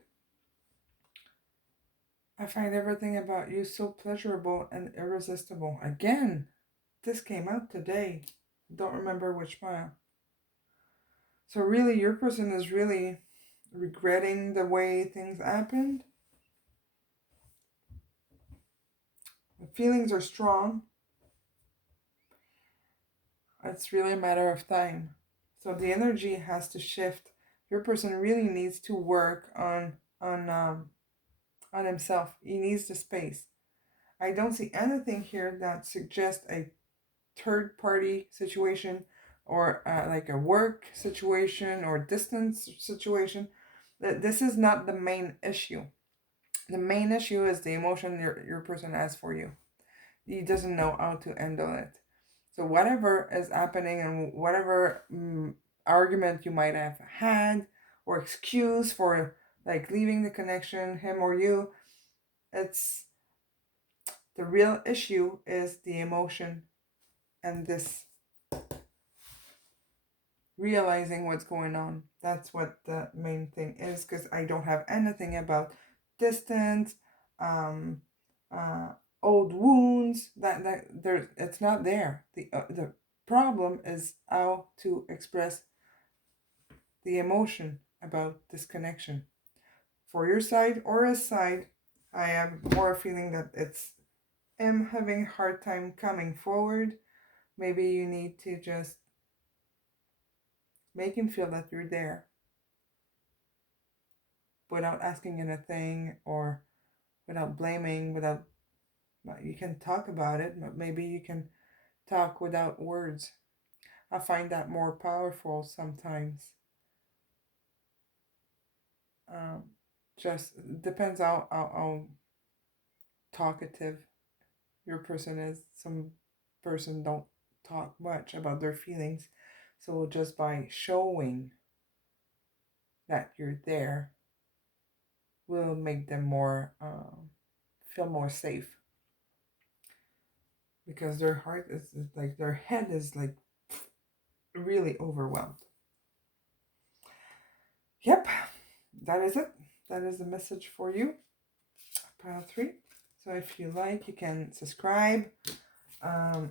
I find everything about you so pleasurable and irresistible. Again, this came out today. Don't remember which pile. So really, your person is really regretting the way things happened. The feelings are strong. It's really a matter of time. So the energy has to shift. Your person really needs to work on himself. He needs the space. I don't see anything here that suggests a third party situation or like a work situation or distance situation. This is not the main issue. The main issue is the emotion your person has for you. He doesn't know how to handle it. So whatever is happening and whatever argument you might have had or excuse for like leaving the connection, him or you, it's the real issue is the emotion and this realizing what's going on. That's what the main thing is, because I don't have anything about distance, um, uh, old wounds. That there, it's not there. The problem is how to express the emotion about this connection. For your side or his side, I have more a feeling that it's him having a hard time coming forward. Maybe you need to just make him feel that you're there without asking anything or without blaming, without, you can talk about it, but maybe you can talk without words. I find that more powerful sometimes. Um, just depends how talkative your person is. Some person don't talk much about their feelings, so just by showing that you're there will make them more feel more safe, because their heart is like, their head is like really overwhelmed. Yep, that is it. That is the message for you, pile 3. So if you like, you can subscribe,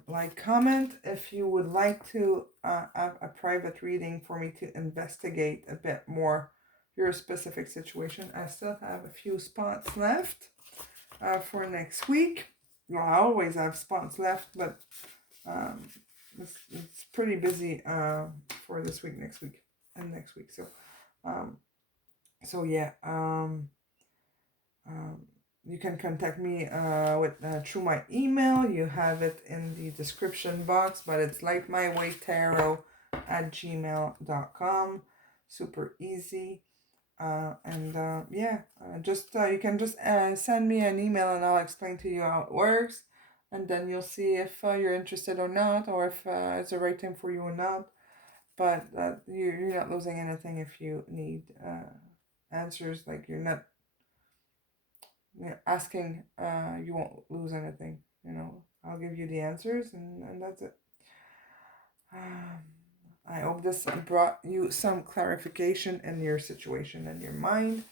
like, comment. If you would like to have a private reading for me to investigate a bit more your specific situation, I still have a few spots left for next week. Well, I always have spots left, but it's pretty busy for this week, next week, and next week. So yeah, you can contact me with through my email. You have it in the description box, but it's lightmywaytarot at gmail.com. Super easy. Just you can just send me an email and I'll explain to you how it works, and then you'll see if you're interested or not, or if it's the right time for you or not. But you're not losing anything if you need answers. Like, you're not asking, you won't lose anything. I'll give you the answers, and that's it. I hope this brought you some clarification in your situation and your mind.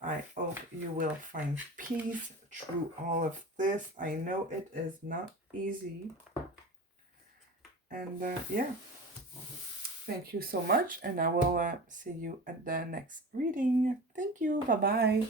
I hope you will find peace through all of this. I know it is not easy. And thank you so much. And I will see you at the next reading. Thank you. Bye-bye.